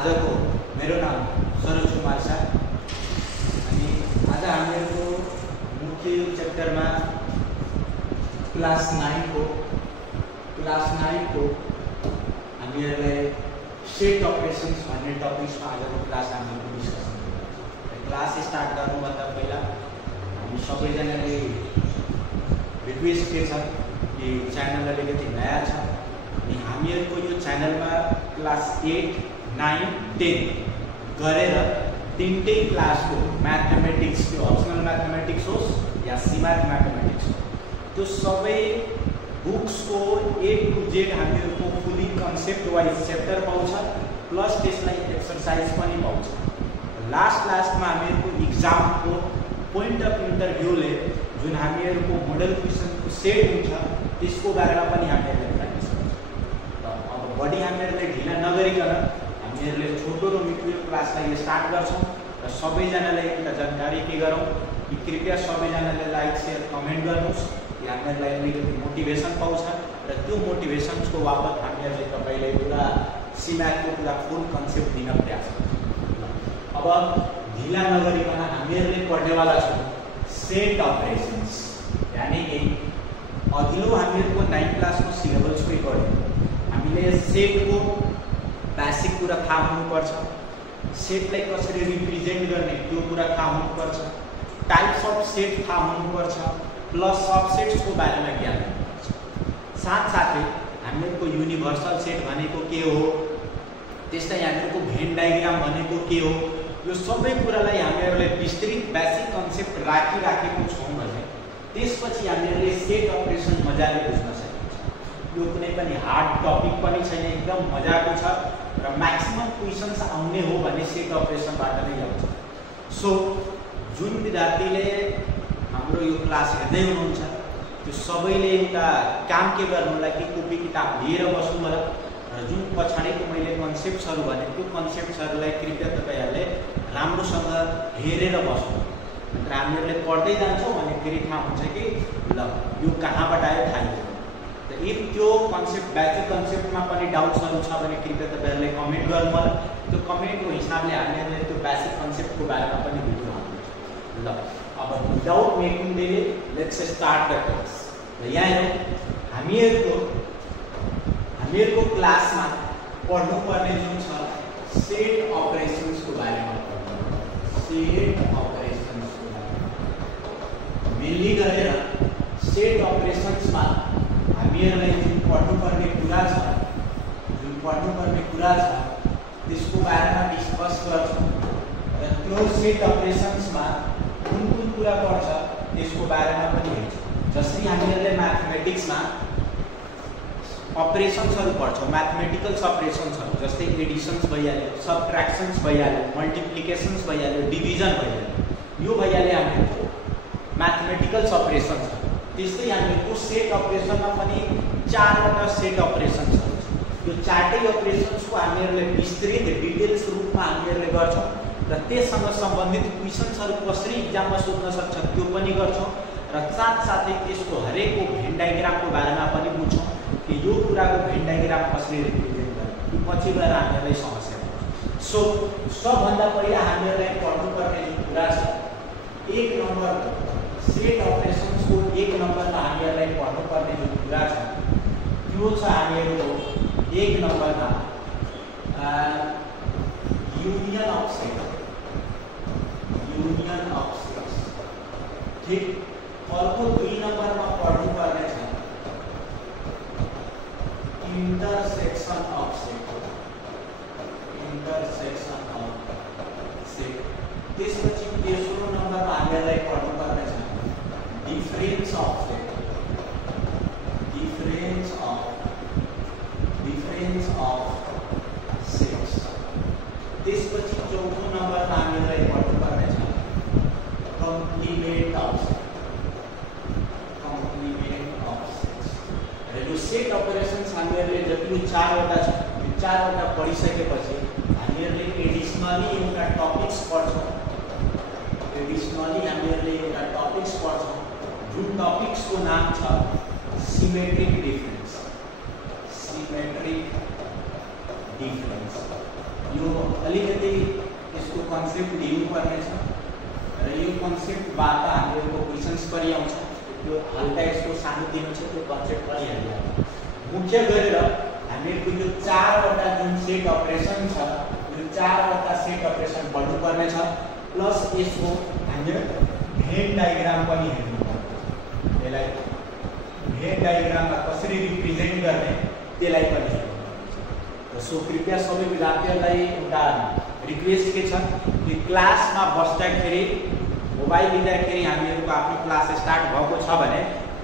आजको मेरो नाम सरोज कुमार शाह अनि आज हामीहरुको मुख्य च्याप्टरमा क्लास 9 को हामीहरुलाई सेट अपरेशन्स भन्ने टपिक्समा आजको क्लास हामीहरु डिस्कसन गर्छौं। क्लास स्टार्ट गर्नुभन्दा पहिला हामी सबैजनाले रिक्वेस्ट के छ कि च्यानल अलिकति नयाँ छ अनि हामीहरुको यो च्यानलमा क्लास 8 9 10 गरेर तीनटै क्लासको म्याथमेटिक्स त्यो अप्सनल म्याथमेटिक्स होस् या सीमार्ट म्याथमेटिक्स हो त्यो सबै बुक्सको A to Z हामीहरुको फुली कन्सेप्ट वाइज च्याप्टर पाउँछ प्लस त्यसलाई एक्सरसाइज पनि पाउँछ। लास्ट क्लासमा हामीहरुको एक्जामको पोइन्ट अफ इन्टरभ्यूले जुन हामीहरुको मोडल क्वेशनको सेट हुन्छ त्यसको बारेमा पनि हामीहरुले प्र्याक्टिस गर्छौं। र अब बढी हामीहरुले ढिला नगरिकन हामीहरुले छोटो र मिठो क्लासलाई स्टार्ट गर्छौं र सबैजनालाई एउटा जानकारी के गरौँ कि कृपया सबैजनाले लाइक शेयर कमेन्ट गर्नुस् कि हामीहरुलाई अलिकति मोटिभेसन पाउँछ र त्यो मोटिभेसनको बापत हामीहरुले तपाईलाई पुरा सीम्याथको पुरा फुल कन्सेप्ट दिन प्रयास गर्छौं। अब ढिला नगरिकन हामीहरुले पढ्नेवाला छौं सेट अपरेशन्स यानी कि अघिल्लो हामीहरुको 9 क्लासको सिलेबसकै पढ्यौं। हामीले सेटको बेसिक कुरा थाहा हुनुपर्छ, सेटलाई कसरी रिप्रेजेन्ट गर्ने त्यो कुरा थाहा हुनुपर्छ, टाइप्स अफ सेट थाहा हुनुपर्छ, प्लस सबसेट्सको बारेमा ज्ञान हुनुपर्छ। साथसाथै हामीहरुको युनिभर्सल सेट भनेको के हो, त्यस्तै हामीहरुको भेन डायग्राम भनेको के हो, यो सबै कुरालाई हामीहरुले विस्तृत बेसिक कन्सेप्ट राखिराखेको छौं भने त्यसपछि हामीहरुले सेट अपरेसन मजाले बुझ्न सकिन्छ। यो कुनै पनि हार्ड टपिक पनि छैन, एकदम मजाको छ र म्याक्सिमम क्वेशन्स आउने हो भने सेट अपरेसनबाट नै आउँछ। सो जुन विद्यार्थीले हाम्रो यो क्लास हेर्दै हुनुहुन्छ त्यो सबैले एउटा काम के गर्नु होला कि कपी किताब लिएर बस्नु होला र जुन पछाडीको मैले कन्सेप्ट्सहरु भने त्यो कन्सेप्ट्सहरुलाई कृपया तपाईहरुले राम्रोसँग हेरेर बस्नु। र हामीहरुले पढ्दै जान्छौं भने फेरि थाहा हुन्छ कि ल यो कहाँबाट आयो थाहा हुन्छ। त इफ त्यो कन्सेप्ट बेसिक कन्सेप्टमा पनि डाउट्सहरु छ भने कृपया तपाईहरुले कमेन्ट गर्नु होला। त्यो कमेन्टको हिसाबले हामीहरुले त्यो बेसिक कन्सेप्टको बारेमा पनि भिडियो हाल्छौं। ल अब without making delay let's start the class. र यहाँ हेरौं हामीहरुको क्लासमा पढ्नुपर्ने जुन छ सेट अपरेशन्सको बारेमा पढ्नु। सेट अपरेशन्सको बारेमा मेनली गरेर सेट अपरेशन्समा हामीहरुलाई जुन पढ्नुपर्ने कुरा छ त्यसको बारेमा डिस्कस गर्छौं र त्यो सेट अपरेशन्समा कुन कुरा पर्छ त्यसको बारेमा पनि हेर्छौं। जस्तै हामीहरुले म्याथमेटिक्समा अपरेशन्सहरु पढ्छौं, म्याथमेटिकल अपरेशन्सहरु जस्तै एडिशन्स भइहाल्यो, सबट्र्याक्सन्स भइहाल्यो, मल्टिप्लिकेशन्स भइहाल्यो, डिभिजन भइहाल्यो, यो भइहाल्यो हामीहरुको म्याथमेटिकल अपरेशन्स। त्यस्तै हामीहरुको सेट अपरेसनमा पनि 4 वटा सेट अपरेशन्स छ। यो चारटै अपरेशन्सको हामीहरुले विस्तृत डिटेल्स रूपमा हामीहरुले गर्छौं र त्यससँग सम्बन्धित क्वेशन्सहरु कसरी एक्जाममा सोध्न सक्छ त्यो पनि गर्छौं र साथसाथै त्यसको हरेकको भेन डायग्रामको बारेमा पनि बुझ्छौं कि यो कुराको भेन डायग्राम कसरी रिप्रेजेन्ट गर्ने। यो पछि गएर हामीहरुलाई समस्या पर्छ। सो सबभन्दा पहिला हामीहरुलाई पढ्नुपर्ने जुन कुरा छ 1 नम्बर सेट अपरेशन्सको 1 नम्बरमा हामीहरुलाई पढ्नुपर्ने जुन कुरा छ त्यो छ हामीहरुको 1 नम्बरमा union of set. Union of sets. ठीक। अर्को 2 नम्बरमा पढ्नुपर्ने छ intersection of set. Intersection of set. त्यसपछि तेस्रो नम्बरमा हामीहरुलाई पढ्नुपर्ने छ difference of set. Difference of sets. त्यसपछि चौथो नम्बरमा हामीहरुलाई पढ्नुपर्ने छ complement of set. Complement of sets. र यो सेट अपरेशन्स हामीहरुले जति 4 वटा छ यो 4 वटा पढिसकेपछि हामीहरुले एडिसनली एउटा टपिक्स पढ्छौं। एडिसनली हामीहरुले एउटा टपिक्स पढ्छौं जुन टपिक्सको नाम छ सिमेट्रिक डिफरेन्स। Symmetric difference. यो अलिकति यसको कन्सेप्ट लिनुपर्ने छ र यो कन्सेप्टबाट हामीहरूको क्वेसन्स पनि आउँछ। त्यो हल्का यसको सानोतिनो छ, त्यो कन्सेप्ट पनि हेर्नु। मुख्य गरेर हामीहरूको यो 4वटा जुन सेट अपरेसन छ, यो 4वटा सेट अपरेसन पढ्नुपर्ने छ, प्लस यसको हामीले भेन डायग्राम पनि हेर्नुपर्छ। त्यसलाई भेन डायग्राममा कसरी रिप्रेजेन्ट गर्ने त्यसलाई पनि हेर्नुपर्छ। सो कृपया सबै विद्यार्थीहरूलाई एउटा रिक्वेस्ट के छ कि क्लासमा बस्दाखेरि मोबाइल लिँदाखेरि हामीहरूको आफ्नो क्लास स्टार्ट भएको छ भने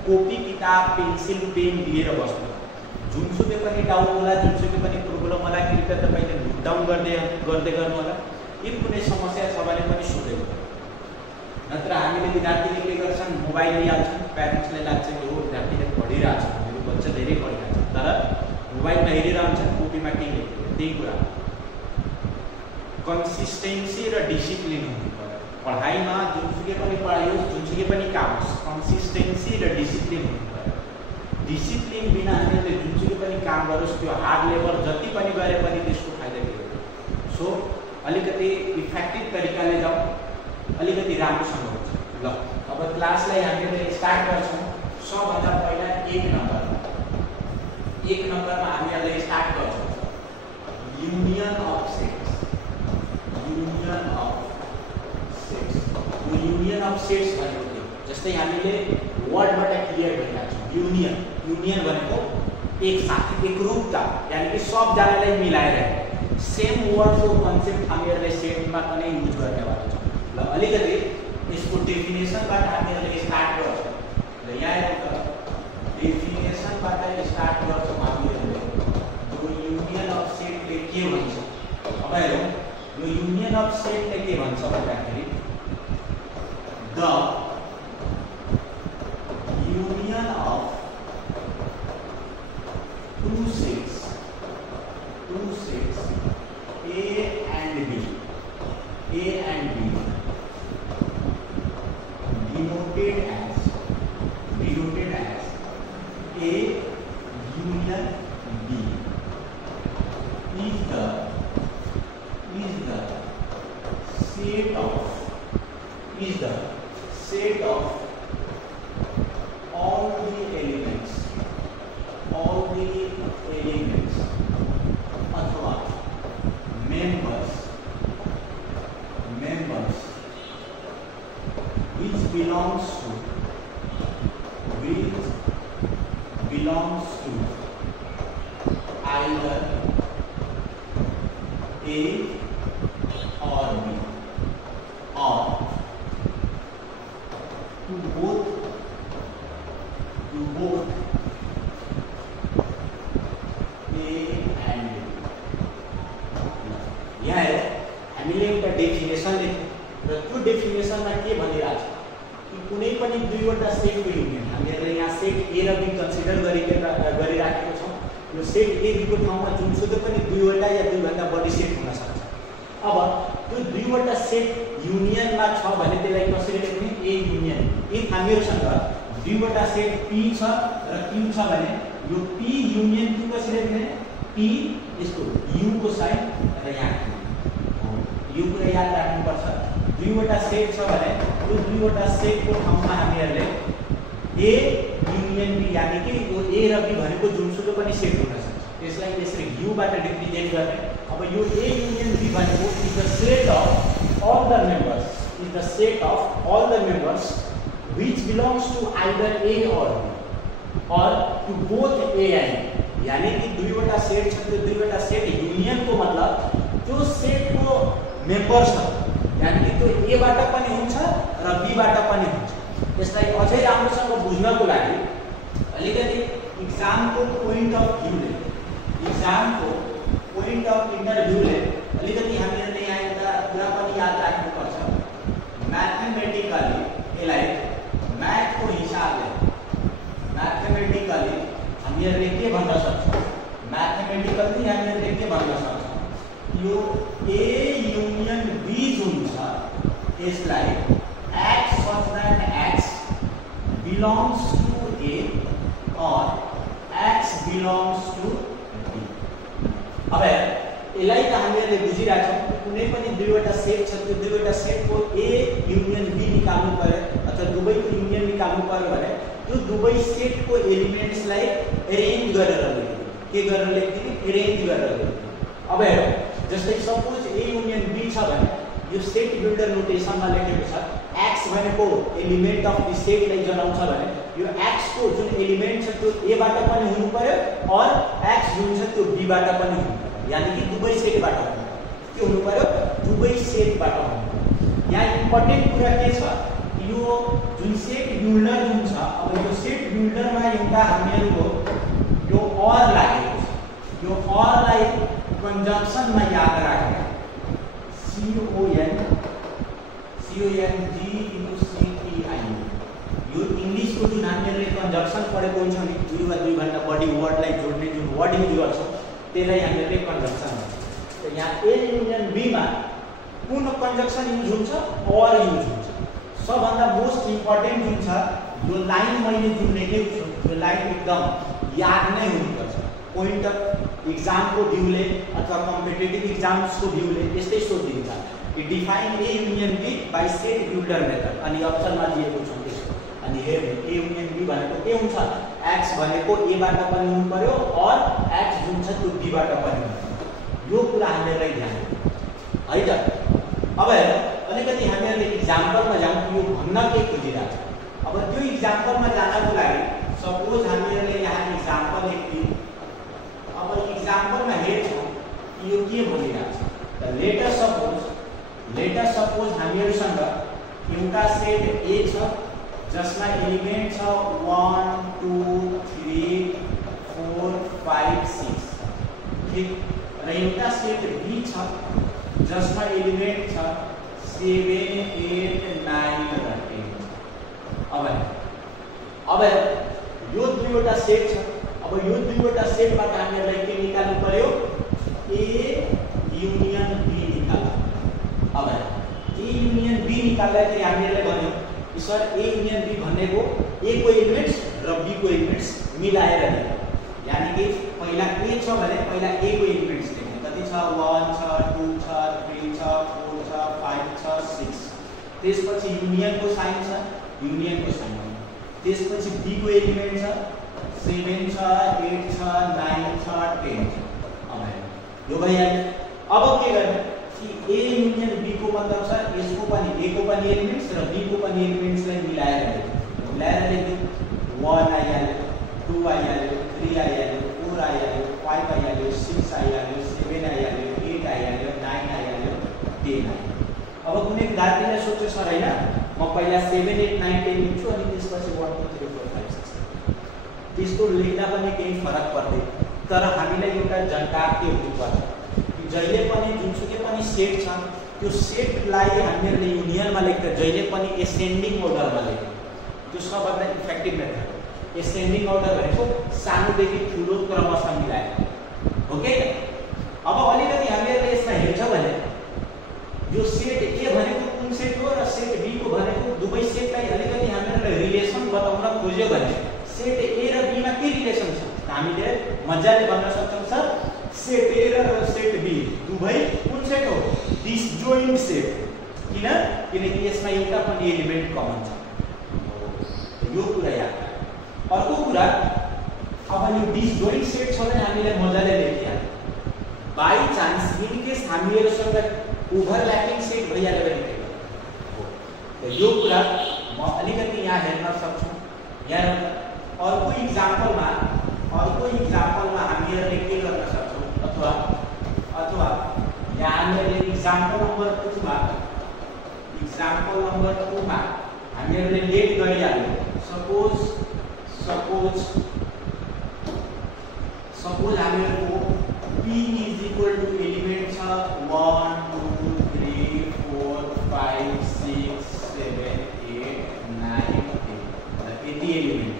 कपी किताब पेन्सिल पेन लिएर बस्नु। जुनसुकै पनि डाउट होला, जुनसुकै पनि प्रोब्लम होला, कृपया तपाईँले नोट डाउन गर्दै गर्नु होला। यदि कुनै समस्या छ भने पनि सोध्दै गर्नु। नत्र हामीले विद्यार्थीले के गर्छन्, मोबाइल लिइहाल्छन्, प्यारेन्ट्सले लाग्छ यो विद्यार्थीले पढिरहेछ, मेरो बच्चा धेरै पढिरहेछ, तर मोबाइलमा हेरिरहन्छन्, कपीमा के लेख्दैन। त्यही कुरा कन्सिस्टेन्सी र डिसिप्लिन हुनु पर्यो। पढाइमा जुनसुकै पनि पढाइ होस्, जुनसुकै पनि काम होस्, कन्सिस्टेन्सी र डिसिप्लिन हुनु पर्यो। डिसिप्लिन बिना हामीले जुनसुकै पनि काम गरोस्, त्यो हार्ड लेबर जति पनि गरे पनि त्यसको फाइदा के हो। सो अलिकति इफेक्टिभ तरिकाले जाउँ, अलिकति राम्रोसँग हुन्छ। ल अब क्लासलाई हामीले स्टार्ट गर्छौँ। सबभन्दा पहिला 1 नम्बरमा हामीहरूले स्टार्ट गर्छौँ union of sets. Union of sets भनेको जस्तै हामीले वर्डबाट क्लियर गरिरहेको छौँ। युनियन भनेको एक साथ, एकरूपता, यानी कि सबजनालाई मिलाएर सेम वर्डको कन्सेप्ट हामीहरूले सेटमा पनि युज गर्नेवाला छौँ। ल अलिकति यसको डेफिनेसनबाट हामीहरूले स्टार्ट गर्छौँ। ल यहाँ हेर्नु त, डेफिनेसनबाट स्टार्ट गर्छौँ हामीहरूले। जो युनियन अफ सेटले के भन्छ, अब हेरौँ यो युनियन अफ सेटले के भन्छ भन्दाखेरि the union of two sets A and B denoted as A union B is the set of all the elements अथवा members which belongs to either A or B or to both A and B। यहाँ है हामीले एउटा definition लेख्यौँ र त्यो डेफिनेसनमा के भनिरहेको छ कि कुनै पनि दुईवटा सेटको युनियन, हामीले यहाँ सेट ए र बी कन्सिडर गरिराखेको छौँ। यो सेट ए बीको ठाउँमा जुनसुकै पनि दुईवटा या दुईभन्दा बढी सेट हुन सक्छ। अब त्यो दुईवटा सेट युनियनमा छ भने त्यसलाई कसरी लेख्ने, ए युनियन। इफ हामीहरूसँग दुईवटा सेट पी छ र क्यू छ भने यो पी युनियन क्यू कसरी लेख्ने, पी यसको यू को साइन र यहाँ यो कुरा याद राख्नुपर्छ। दुईवटा सेट छ भने यो दुईवटा सेटको ठाउँमा हामीहरूले ए युनियन बी, यानी कि यो ए र बी भनेको जुनसुकै पनि सेट हुन सक्छ, त्यसलाई यसरी युबाट रिप्रेजेन्ट गर्ने। अब यो ए युनियन बी भनेको is the set of all the members which belongs to either A or B or to both A and B। यानी कि दुईवटा सेट छ, त्यो दुईवटा सेट युनियनको मतलब त्यो सेटको मेम्बर छ, यानी कि त्यो ए बाट पनि हुन्छ र बी बाट पनि हुन्छ। यसलाई अझै राम्रोसँग बुझ्नको लागि अलिकति इक्जामको पोइन्ट अफ इन्टरभ्यूले अलिकति हामीहरूले यहाँ एउटा कुरा पनि याद राख्नुपर्छ। म्याथमेटिकली यसलाई म्याथको हिसाबले हामीहरूले के भन्न सक्छौँ, म्याथमेटिकली हामीहरूले के भन्न सक्छौँ, यो ए युनियन बी जुन छ यसलाई x such that x belongs to A or x belongs to B। अब यसलाई त हामीहरूले बुझिरहेछौँ कुनै पनि दुईवटा सेट छ त्यो दुईवटा सेटको ए युनियन बी निकाल्नु पर्यो अथवा दुवैको युनियन निकाल्नु पर्यो भने त्यो दुवै सेटको एलिमेन्ट्सलाई एरेन्ज गरेर लेख्ने के गरेर लेख्ने एरेन्ज गरेर लेख्ने अब हेरौँ जस्तै सपोज ए युनियन बी छ भने यो सेट बिल्डर नोटेसनमा लेखेको छ एक्स भनेको एलिमेन्ट अफ द सेटलाई जनाउँछ भने यो एक्स को जुन एलिमेन्ट छ त्यो ए बाट पनि हुनु पर्यो और एक्स जुन छ त्यो बी बाट पनि हुनु पर्यो यानी कि दुवै सेटबाट हुनु पर्यो के हुनु पर्यो दुवै सेटबाट हुनु पर्यो यहाँ इम्पोर्टेन्ट कुरा के छ यो जुन सेट बिल्डर जुन छ अब यो सेट बिल्डरमा एउटा हामीहरुको यो और लागेको छ यो और लाई कन्जक्सनमा याद राख्ने CONG यो इंग्लिश को जुन हामीहरुले कन्जक्सन पढेको हुन्छ नि दुई वा दुई भन्दा बढी वर्डलाई जोड्ने जुन वर्ड युज गर्छ त्यसलाई हामीहरुले कन्जक्सन भन्छ त यहाँ ए युनियन बी मा कुन कन्जक्सन युज हुन्छ और युज हुन्छ सबभन्दा मोस्ट इम्पोर्टेन्ट जुन छ यो लाइन मैले जुन लेखेको छु यो लाइन एकदम याद नै हुनुपर्छ पोइन्ट अफ एग्जाम को भ्यूले अथवा कम्पिटिटिभ एग्जाम्स को भ्यूले यस्तै सोधिन्छ define A union B by set builder method अनि अप्सनमा दिएको छ त्यसको अनि हेर्नु ए युनियन बी भनेको के हुन्छ एक्स भनेको ए बाट पनि हुनु पर्यो और एक्स जुन छ त्यो बी बाट पनि हुनु यो कुरा हामीलाई ध्यान है त अब हेर्नु अलिकति हामीहरुले एक्जाम्पलमा जाउँ यो भन्न के खोजिरहेछ अब त्यो एक्जाम्पलमा जानको लागि सपोज हामीहरुले यहाँ एक्जाम्पल लेख्यौं अब एक्जाम्पलमा हेर्छौं यो के भनिरहेछ त लेटर सपोज हामीहरुसँग एउटा सेट ए छ जसमा एलिमेन्ट छ 1 2 3 4 5 6 ठीक र एउटा सेट बी छ जसमा एलिमेन्ट छ 7 8 9 र 10 अब यो दुईवटा सेट छ अब यो दुईवटा सेटबाट हामीहरुलाई के निकाल्नु पर्यो ए युनियन बी निकाल्नु अब ए युनियन बी निकाल्दाखेरि हामीहरुले भन्यौ सर ए युनियन बी भनेको ए को एलिमेन्ट्स र बी को एलिमेन्ट्स मिलाएर लेख्नु यानी कि पहिला ए छ भने पहिला ए को एलिमेन्ट्स लेख्नु कति छ 1 छ 2 छ 3 छ 4 छ 5 छ 6 त्यसपछि युनियन को साइन छ युनियन को साइन त्यसपछि बी को एलिमेन्ट छ 7 छ 8 छ 9 छ 10 छ अब यो भइहाल्यो अब के गर्ने कि ए युनियन बी को मतलब छ यसको पनि ए को पनि एलिमेन्ट्स र बी को पनि एलिमेन्ट्सलाई मिलाएर लेख्नु 1 आइहाल्यो 2 आइहाल्यो 3 आइहाल्यो 4 आइहाल्यो 5 आइहाल्यो 6 आइहाल्यो 7 आइहाल्यो 8 आइहाल्यो 9 आइहाल्यो 10 आइहाल्यो अब कुनै विद्यार्थीले सोच्छ सर हैन म पहिला 7 8 9 10 लेख्छु अनि त्यसपछि 1 2 3 4 5 6 त्यसको लेख्दा पनि केही फरक पर्दैन तर हामीलाई एउटा जानकारी के हुनुपर्छ कि जहिले पनि जुनसुकै पनि सेट छ त्यो सेटलाई हामीहरुले युनियनमा लेख्दा जहिले पनि एसेन्डिङ अर्डरमा लेख्नु त्यो सबभन्दा इफेक्टिभ मेथड हो एसेन्डिङ अर्डर भनेको सानोदेखि ठुलो क्रमशः मिलाएर ओके अब अलिकति हामीहरुले यसमा हेर्छौं भने यो सेट ए भनेको कुन सेट हो र सेट बी को भनेको दुवै सेटलाई अलिकति हामीहरुले रिलेसन बताउन खोज्यो भने सेट ए र बी मा के रिलेसन छ हामीले मजाले भन्न सक्छौं सर सेट ए र सेट बी दुवै कुन सेट हो डिसजोइन्ट सेट किनकि यसमा एउटा पनि एलिमेन्ट कमन छ यो कुरा याद अर्को कुरा अब यो डिसजोइन्ट सेट छ भने हामीले मजाले लेखिहाल्यो बाइ चान्स इन केस हामीहरुसँग ओभरल्यापिङ सेट भइहाल्यो भने के गर्नु यो कुरा म अलिकति यहाँ हेर्न सक्छु यहाँ अर्को एक्जाम्पलमा हामीहरुले के गर्न सक्छौं अथवा यहाँ हामीले एक्जाम्पल नम्बर 2 मा हामीहरुले लेट गरिहाल्यो सपोज हामीहरुको p is equal to element छ 1 2 3 4 5 6 7 8 9 10 यति एलिमेन्ट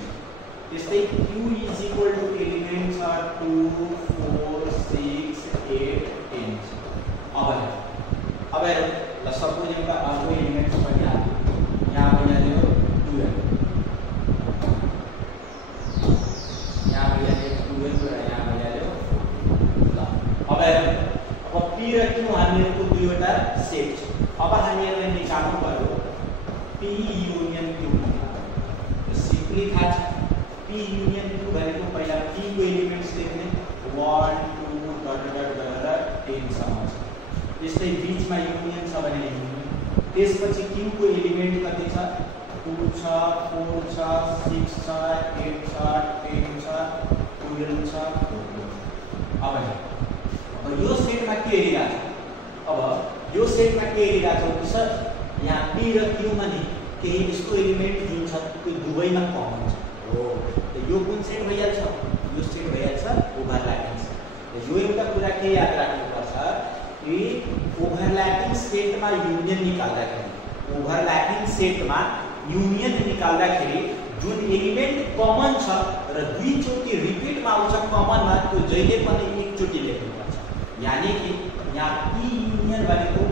त्यस्तै q is equal to element छ 2 4 6 8 10 अब हेरौँ ल सपोज एउटा अर्को एलिमेन्ट पनि हाल्यो यहाँ भइहाल्यो 12 यहाँ भइहाल्यो 12 र यहाँ भइहाल्यो ल अब हेरौँ अब P युनियन Q निकाल्नु सिम्पली थाहा छ P युनियन Q भनेको पहिला P को एलिमेन्ट्स लेख्ने 1 2 डट डट गरेर 10 सम्म छ त्यस्तै बीचमा युनियन छ भने युनियन त्यसपछि Q को एलिमेन्ट कति छ 2 छ 4 छ 6 छ 8 छ 10 छ 12 छ 14 अब यो सेटमा के हेरिरहेको छ अब यो सेटमा के हेरिरहेको छ सर यहाँ P र Q मा नि केही यसको एलिमेन्ट जुन छ त्यो दुवैमा कमन छ हो त यो कुन सेट भइहाल्छ यो सेट भइहाल्छ ओभरल्यापिङ सेट यो एउटा कुरा के याद राख्नुपर्छ कि ओभरल्यापिङ सेटमा युनियन निकाल्दाखेरि ओभरल्यापिङ सेटमा युनियन निकाल्दाखेरि जुन एलिमेन्ट कमन छ र दुई चोटि रिपिटमा आउँछ कमनमा त्यो जहिले पनि एकचोटि लेख्नुपर्छ यानी कि यहाँ P युनियन भनेको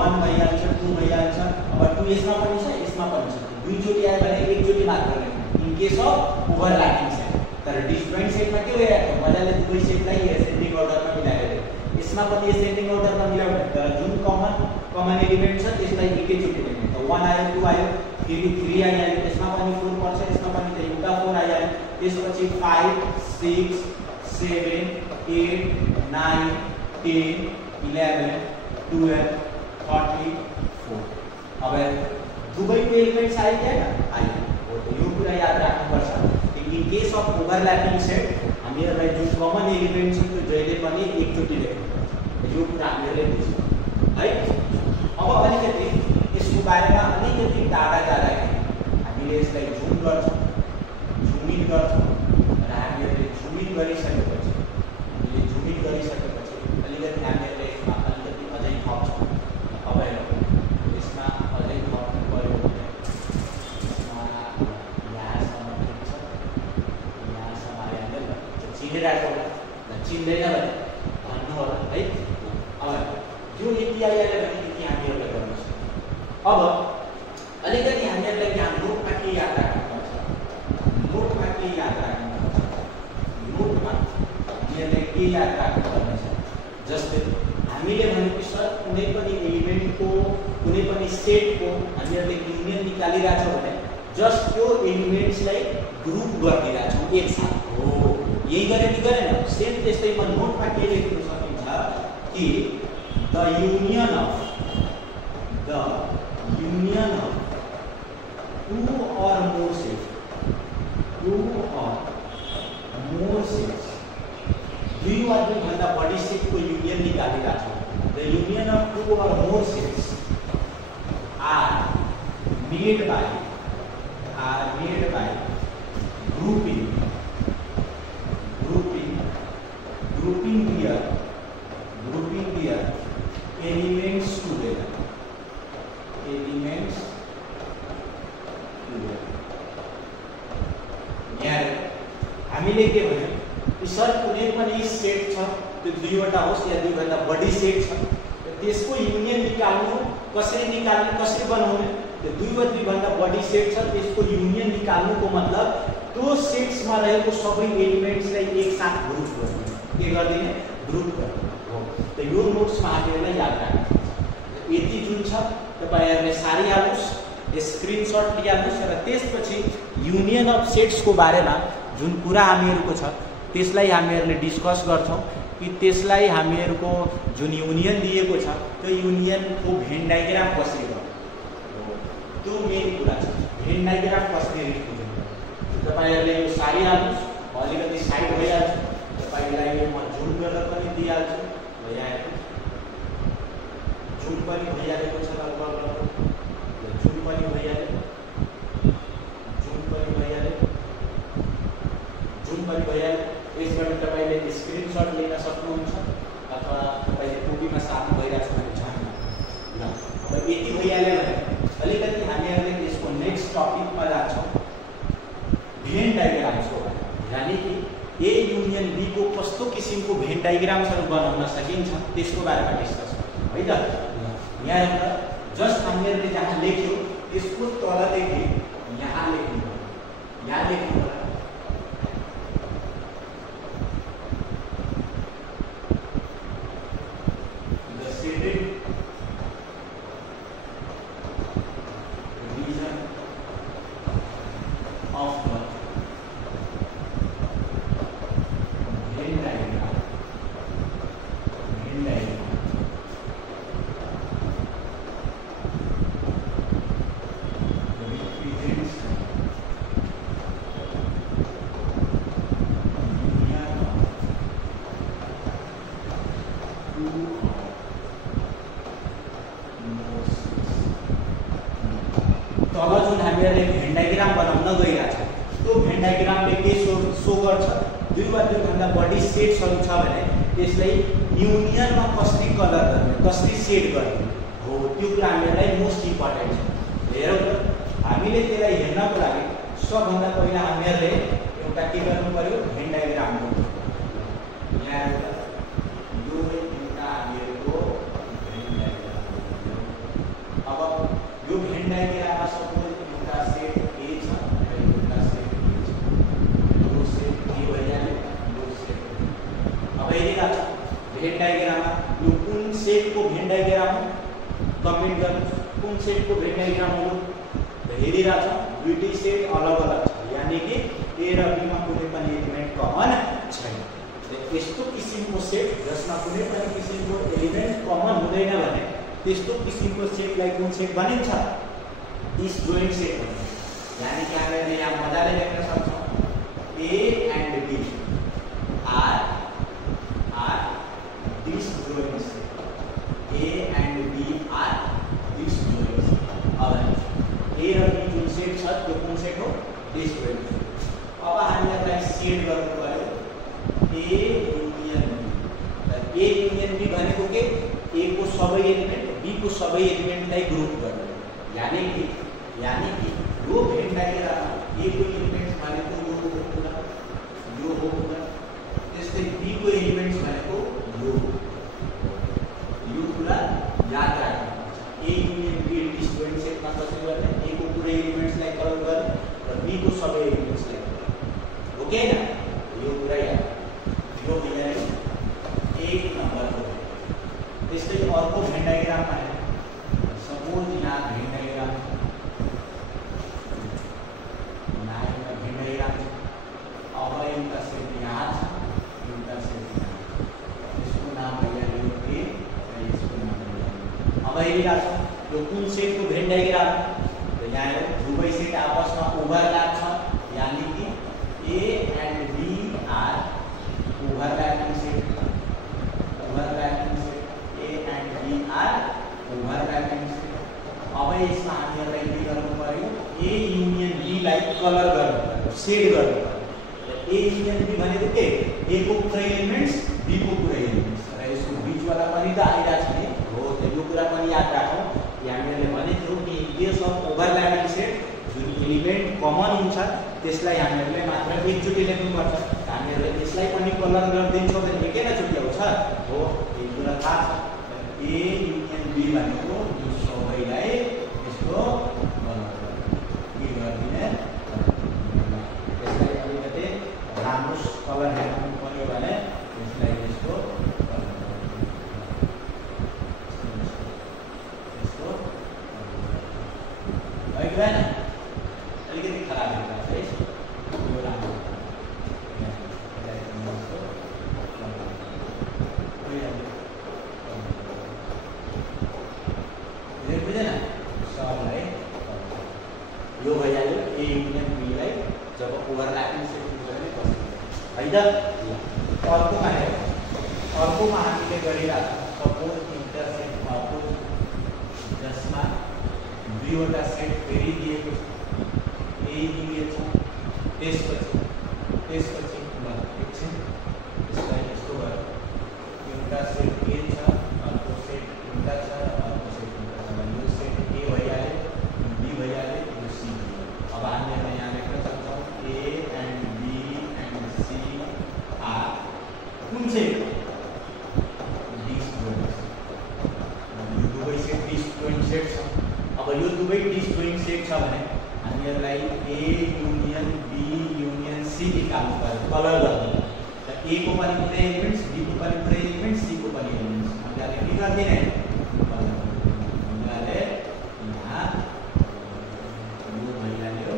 1 भइहाल्छ 2 भइहाल्छ अब 2 यसमा पनि छ यसमा पनि छ दुई चोटि आयो भने एकचोटि मात्र लेख्नु in case of overlapping set तर डिस्जोइन्ट सेटमा के भइरहेको मजाले दुवै सेटलाई एसेन्डिङ अर्डरमा मिलाएर यसमा पनि एसेन्डिङ अर्डरमा मिलाउने तर जुन कमन एलिमेन्ट छ त्यसलाई एकैचोटि लेख्ने त 1 आयो 2 आयो फेरि 3 आइहाल्यो त्यसमा पनि 4 पर्छ यसमा पनि त एउटा 4 आइहाल्यो त्यसपछि 5 6 7 8 9 10 11 12 34 अब दुवैको एलिमेन्ट्स आयो क्या आयो हो त यो कुरा याद राख्नुपर्छ कि in case of overlapping set हामीहरुलाई जुन कमन एलिमेन्ट छ त्यो जहिले पनि एकचोटि लेख्नुपर्छ यो कुरा हामीहरुले बुझ्यौं है अब अलिकति यसको बारेमा अलिकति टाढा जाँदाखेरि हामीले यसलाई जुम गर्छौं जुम इन गर्छौं र हामीहरुले जुम इन गरिसकेपछि हामीले जुम इन गरिसकेपछि अलिकति हामीहरुले यसमा अलिकति अझै थप्छौं अब यसमा अझै थप्नु पर्यो भने यसमा यहाँसम्म ठिक छ यहाँसम्म आइहाल्यो नि चिनिरहेको होला चिन्दैन भने भन्नु होला है अब यो यति आइहाल्यो भने यति हामीहरुले गर्नु सक्छौं अब अलिकति हामीहरुलाई यहाँ नोटमा के याद राख्नुपर्छ नोटमा के याद राख्नुपर्छ नोटमा हामीहरुले के याद राख्नुपर्ने छ जस्तै हामीले भनेको सर कुनै पनि एलिमेन्टको कुनै पनि सेटको हामीहरुले युनियन निकालिरहेछौं भने जस्ट त्यो एलिमेन्ट्सलाई ग्रुप गरिदिरहेछौं एक साथ हो यही गरे कि गरेन सेम त्यस्तै म नोटमा के लेख्न सकिन्छ कि the union of two or more sets दुई वा दुईभन्दा बढी सेटको युनियन निकालिरहेको छ the union of two or more sets are made by grouping their elements together यहाँ हामीले के भन्यौं सर कुनै पनि सेट छ त्यो दुईवटा होस् या दुईभन्दा बढी सेट छ त्यसको युनियन निकाल्नु कसरी बनाउने त्यो दुई वा दुईभन्दा बढी सेट छ त्यसको युनियन निकाल्नुको मतलब त्यो सेट्समा रहेको सबै एलिमेन्ट्सलाई एक साथ ग्रुप गर्ने के गर्दिने ग्रुप गर्ने हो त यो नोट्समा हामीहरुलाई याद राख्नु यति जुन छ तपाईहरुले सारिहाल्नुस् स्क्रिनशट लिहाल्नुस् र त्यसपछि युनियन अफ सेट्सको बारेमा जुन कुरा हामीहरुको छ त्यसलाई हामीहरुले डिस्कस गर्छौं कि त्यसलाई हामीहरुको जुन युनियन दिएको छ त्यो युनियनको भेन डायग्राम कसरी गर्ने त्यो मेन कुरा छ भेन डायग्राम कसरी लेख्नु तपाईहरुले यो सारिहाल्नुस् अलिकति साइड भइहाल्छ तपाईलाई यो म जुम गरेर पनि दिइहाल्छु र यहाँ जुम पनि भइहालेको छ लगभग जुम पनि भइहाल्यो यसबाट तपाईले स्क्रिनशट लिन सक्नुहुन्छ अथवा तपाईले कपीमा सार्नु भइरहेछ भने चाहिँ ल अब यति भइहाल्यो भने अलिकति हामीहरुले यसको नेक्स्ट टपिकमा जान्छौं भेन डायग्राम्सको बारेमा यानी कि ए युनियन बी को कस्तो किसिमको भेन डायग्राम्सहरु बनाउन सकिन्छ त्यसको बारेमा डिस्कस गर्छौं है त यहाँ एउटा जस्ट हामीहरुले जहाँ लेख्यो त्यसको तलदेखि यहाँ लेख्नु division गर्छ दुई वा दुईभन्दा बढी सेट्सहरू छ भने त्यसलाई युनियनमा कसरी कलर गर्ने कसरी सेट गर्ने हो त्यो कुरा हामीलाई मोस्ट इम्पोर्टेन्ट छ। हेरौँ त हामीले त्यसलाई हेर्नको लागि सबभन्दा पहिला हामीहरूले एउटा के गर्नु पर्यो भेन डायग्राम यहाँ यो एउटा हामीहरूको भेन डायग्राम। अब यो भेन डायग्राममा सपोज एउटा सेट ए छ र एउटा सेट बी छ। यो सेट ए भइहाल्यो यो सेट। अब हेरिरहेको छ भेन डायग्राममा यो कुन सेटको भेन डायग्राम हो कमेन्ट गर्नुहोस् कुन सेटको भेन डायग्राम हो हेरिरहेको छ दुईटै सेट अलग अलग छ यानी कि ए र बीमा कुनै पनि एलिमेन्ट कमन छैन। यस्तो किसिमको सेट जसमा कुनै पनि किसिमको एलिमेन्ट कमन हुँदैन भने त्यस्तो किसिमको सेटलाई कुन सेट भनिन्छ डिसजोइन्ट सेट भनिन्छ। यानी कि हामीले यहाँ मजाले लेख्न सक्छौँ A and B are disjoint set A and B are disjoint set. अब ए र बी जुन सेट छ त्यो कुन सेट हो डिसजोइन्ट सेट। अब हामीलाई सेट गर्नु पर्यो A union B. A union B भनेको के ए को सबै एलिमेन्ट बी को सबै एलिमेन्टलाई ग्रुप गर्ने यानी कि यो भेन डायग्राममा ए को एलिमेन्ट्स भनेको यो हो कुरा त्यस्तै बी को एलिमेन्ट्स भनेको यो कुरा याद राख्नुपर्छ। ए युनियन बी डिसजोइन्ट सेटमा कसरी गर्ने ए को पुरै एलिमेन्ट्सलाई कलर गर्ने र बी को सबै एलिमेन्ट्सलाई हो कि हैन यो कुरा याद यो भइहाल्यो एक नम्बरको। त्यस्तै अर्को भेन डायग्राम भने सपोज यहाँ भेन डायग्राम भेन डायग्राम अब एउटा सेट यहाँ छ एउटा सेट यहाँ यसको नाम भइहाल्यो ए र यसको नाम भइहाल्यो। अब हेरिरहेको छ यो कुन सेटको भेन डायग्राम त यहाँ दुवै सेट आपसमा ओभरल्याप छ यानी कि A and B are overlapping set A and B are overlapping set. अब यसमा हामीहरूलाई के गर्नु पर्यो ए युनियन बी लाई कलर गर्नु पर्यो सेट गर्नु पर्यो। ए युनियन बी भनेको के ए को पुरै एलिमेन्ट्स बी को पुरै एलिमेन्ट्स र यसको बीचवाला पनि त आइरहेको छ नि हो त यो कुरा पनि याद राखौँ। हामीले भनेको थियौँ कि in case of overlapping set जुन एलिमेन्ट कमन हुन्छ त्यसलाई हामीहरूले मात्र एकचोटि लेख्नुपर्छ। हामीहरूले त्यसलाई पनि कलर गरिदिन्छौँ भने एकैचोटि आउँछ हो यो कुरा थाहा छ। ए युनियन बी भनेको यो सबैलाई यसको के गरिदिने त्यसलाई अलिकति राम्रो कलर हेर्नु पर्यो भने त्यसलाई यसको भएन अलिकति खराब हेर्छ है यो राम्रो बुझेन सबलाई यो भइहाल्यो ए युनियन बीलाई जब ओभरल्यापिङ सेट गर्ने कसरी है त। अर्कोमा हामीले गरिरहेको सपोज इन्टरसेट अपोज जसमा दुईवटा सेट फेरि दिएको छ ए दिएको छ त्यसपछि ल एकछिन यसलाई यस्तो भयो एउटा सेट ए छ अर्को सेट एउटा छ अर्को सेट एउटा छ यो सेट ए भइहाल्यो बी भइहाल्यो यो सी भइहाल्यो। अब हामीले यहाँ लेख्न सक्छौँ A and B and C are कुन सेट डिसजोइन्ट यो दुवै सेट डिसजोइन्ट सेट छ। अब यो दुवै डिसजोइन्ट सेट छ भने हामीहरूलाई A union B union C निकाल्नु पर्यो कलर गर्नु। त ए को पनि पुरै एलिमेन्ट्स बी को पनि पुरै एलिमेन्ट्स सी को पनि एलिमेन्ट्स हामीले के गर्दिने हामीले यहाँ यो भइहाल्यो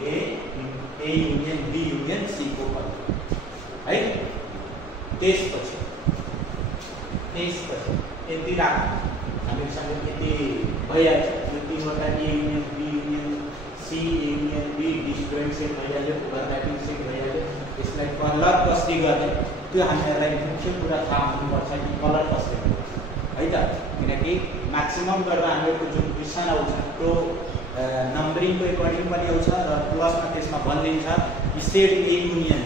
A union B union C को पनि है। त्यसपछि यति राख्नु हामीसँग यति भइहाल्छ यो तीनवटा A union B union C union B disjoint set भइहाल्यो ओभरल्यापिङ सेट भइहाल्यो। यसलाई कलर कसरी गर्ने त्यो हामीहरूलाई मुख्य कुरा थाहा हुनुपर्छ कि कलर कसरी गर्ने है त। किनकि म्याक्सिमम गरेर हामीहरूको जुन क्वेसन आउँछ त्यो नम्बरिङको एकर्डिङ पनि आउँछ र प्लसमा त्यसमा भनिदिन्छ set A union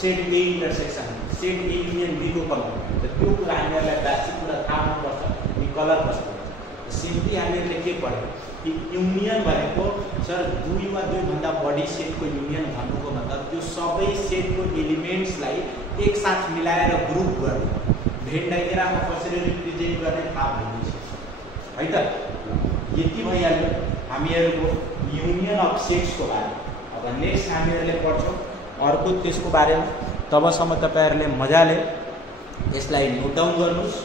set A intersection set A union B को कम्प्लिमेन्ट त्यो कुरा हामीहरूलाई बेसिक कुरा थाहा हुनुपर्छ कि कलर कस्तो हुन्छ। सिम्पली हामीहरूले के पढ्यौँ कि युनियन भनेको सर दुई वा दुईभन्दा बढी सेटको युनियन भन्नुको मतलब त्यो सबै सेटको एलिमेन्ट्सलाई एकसाथ मिलाएर ग्रुप गर्नु भेन डायग्राममा कसरी रिप्रेजेन्ट गर्ने थाहा भइदिन्छ है त। यति भइहाल्यो हामीहरूको युनियन अफ सेट्सको बारे। अब नेक्स्ट हामीहरूले पढ्छौँ अर्को त्यसको बारेमा। तबसम्म तपाईँहरूले मजाले यसलाई नोट डाउन गर्नुहोस्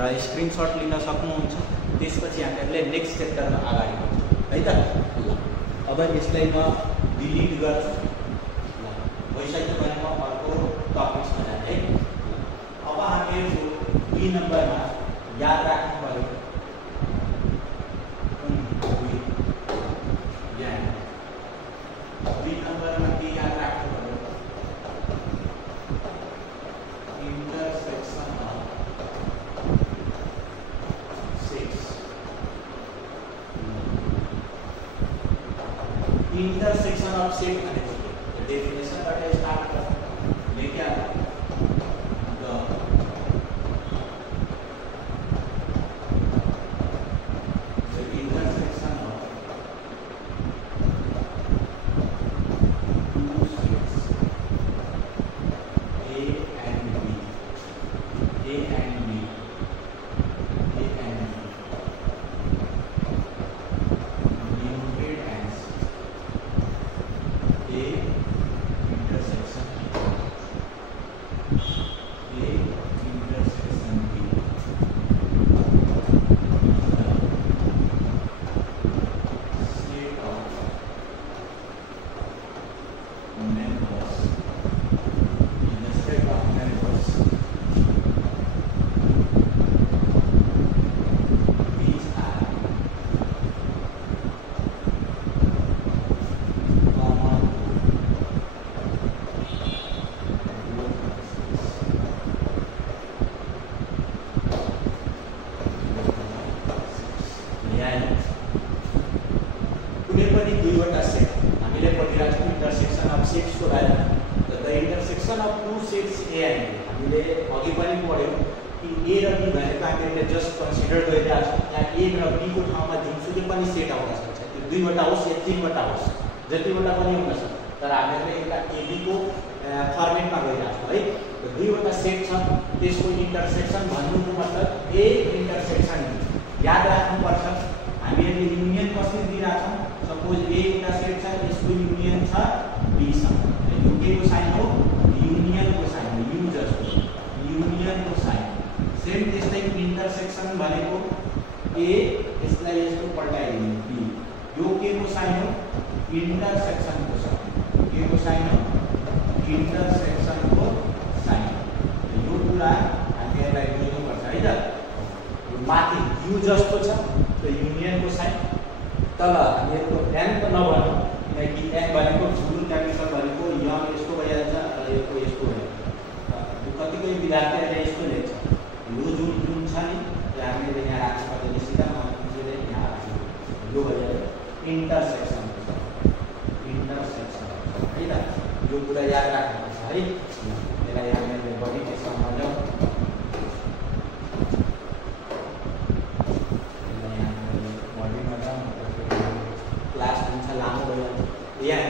र स्क्रिनसट लिन सक्नुहुन्छ। त्यसपछि हामीहरूले नेक्स्ट च्याप्टरमा अगाडि बढ्छौँ है त। ल अब यसलाई म डिलिट गर्छु। ल भइसक्यो भने म अर्को टपिक्समा जाने है। अब हामीहरूको 2 नम्बरमा याद राख्नु पर्यो intersection of set definition but start कर लेके आता intersection of two sets A and B A and B A and B denoted as A intersection B set of members in the set of members these are कुनै पनि दुईवटा set हामीले पढिरहेको छौँ intersection of सेट्सको बारेमा। The intersection of two sets A and B हामीले अघि पनि पढ्यौँ कि ए र बी भनेको हामीले जस्ट कन्सिडर गरिरहेको छौँ। यहाँ ए र बीको ठाउँमा जुनसुकै पनि सेट आउन सक्छ, त्यो दुईवटा होस् या तीनवटा होस्, जतिवटा पनि हुन सक्छ। तर हामीहरूले एउटा एबीको फर्मेटमा गइरहेको छौँ है। दुईवटा सेट छ त्यसको इन्टरसेक्सन भन्नुको मतलब ए इन्टरसेक्सन बी। याद राख्नुपर्छ हामीहरूले युनियन कसरी दिइरहेछौँ। सपोज ए एउटा सेट छ यसको युनियन छ बी सँग, यो के को साइन हो युनियन को साइन हो, यु जस्तो युनियन को साइन। सेम त्यस्तै इन्टरसेक्सन भनेको ए यसलाई यस्तो पल्टाइदिने बी, यो के को साइन हो इन्टरसेक्सन को साइन, के को साइन हो इन्टरसेक्सन को साइन। यो कुरा हामीहरूलाई बुझ्नुपर्छ है त। माथि यु जस्तो छ त्यो युनियन को साइन, तल हामीहरूको एन त नभनौँ किनकि एन भनेको फुल क्यापिटल भनेको यङ यस्तो भइहाल्छ र यो यस्तो भइहाल्छ। कतिपय विद्यार्थीहरूले यस्तो लेख्छ यो जुन जुन छ नि त्यो हामीले यहाँ राख्नु पर्दैन, सिधा मान्छेले यहाँ राख्नु यो भइहाल्यो इन्टरसेक्सन इन्टरसेक्सन है त। यो कुरा याद राख्नुपर्छ है। यसलाई हामीले बढी त्यसमा मजाउ क्लास हुन्छ लामो भयो। यहाँ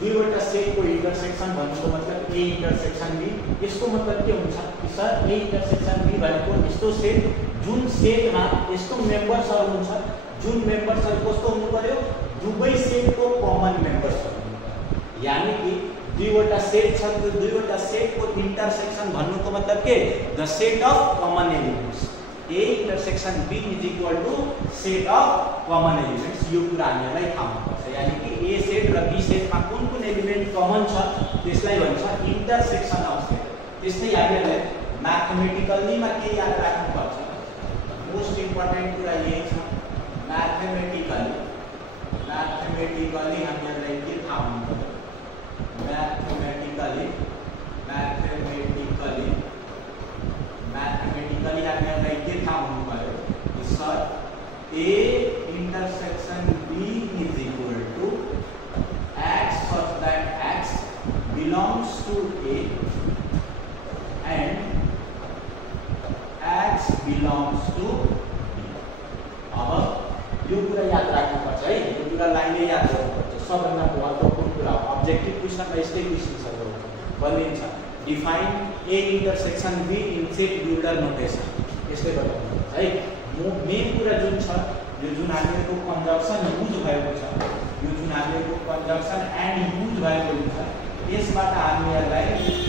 दुईवटा सेटको इन्टरसेक्सन भन्नुको मतलब ए इन्टरसेक्सन बी। यसको मतलब के हुन्छ कि सर ए इन्टरसेक्सन बी भनेको यस्तो सेट जुन सेटमा यस्तो मेम्बर्सहरू हुन्छ जुन मेम्बर्सहरू कस्तो हुनु पर्यो दुवै सेटको कमन मेम्बर्सहरू हुनु पर्यो। यानी कि दुईवटा सेट छ त्यो दुईवटा सेटको इन्टरसेक्सन भन्नुको मतलब के the set of common elements. A intersection B is equal to set of common elements. यो कुरा हामीलाई थाहा हुनुपर्छ। यानी कि ए सेट र बी सेटमा कुन कुन एलिमेन्ट कमन छ त्यसलाई भन्छ इन्टरसेक्सन अफ सेट। त्यस्तै हामीहरूले म्याथमेटिकल्लीमा के याद राख्नुपर्छ, मोस्ट इम्पोर्टेन्ट कुरा यही छ। म्याथमेटिकली हामीहरूलाई के थाहा हुनु पर्यो म्याथमेटिकली हामीहरूलाई के थाहा हुनु पर्यो कि sir A intersection B is equal to X such that X belongs to A define A intersection B in set builder notation यसले गर्दा है मेन कुरा जुन छ यो जुन हामीहरुको कन्जक्सन युज भएको छ यो जुन हामीहरुको कन्जक्सन एन्ड युज भएको हुन्छ यसबाट हामीहरुलाई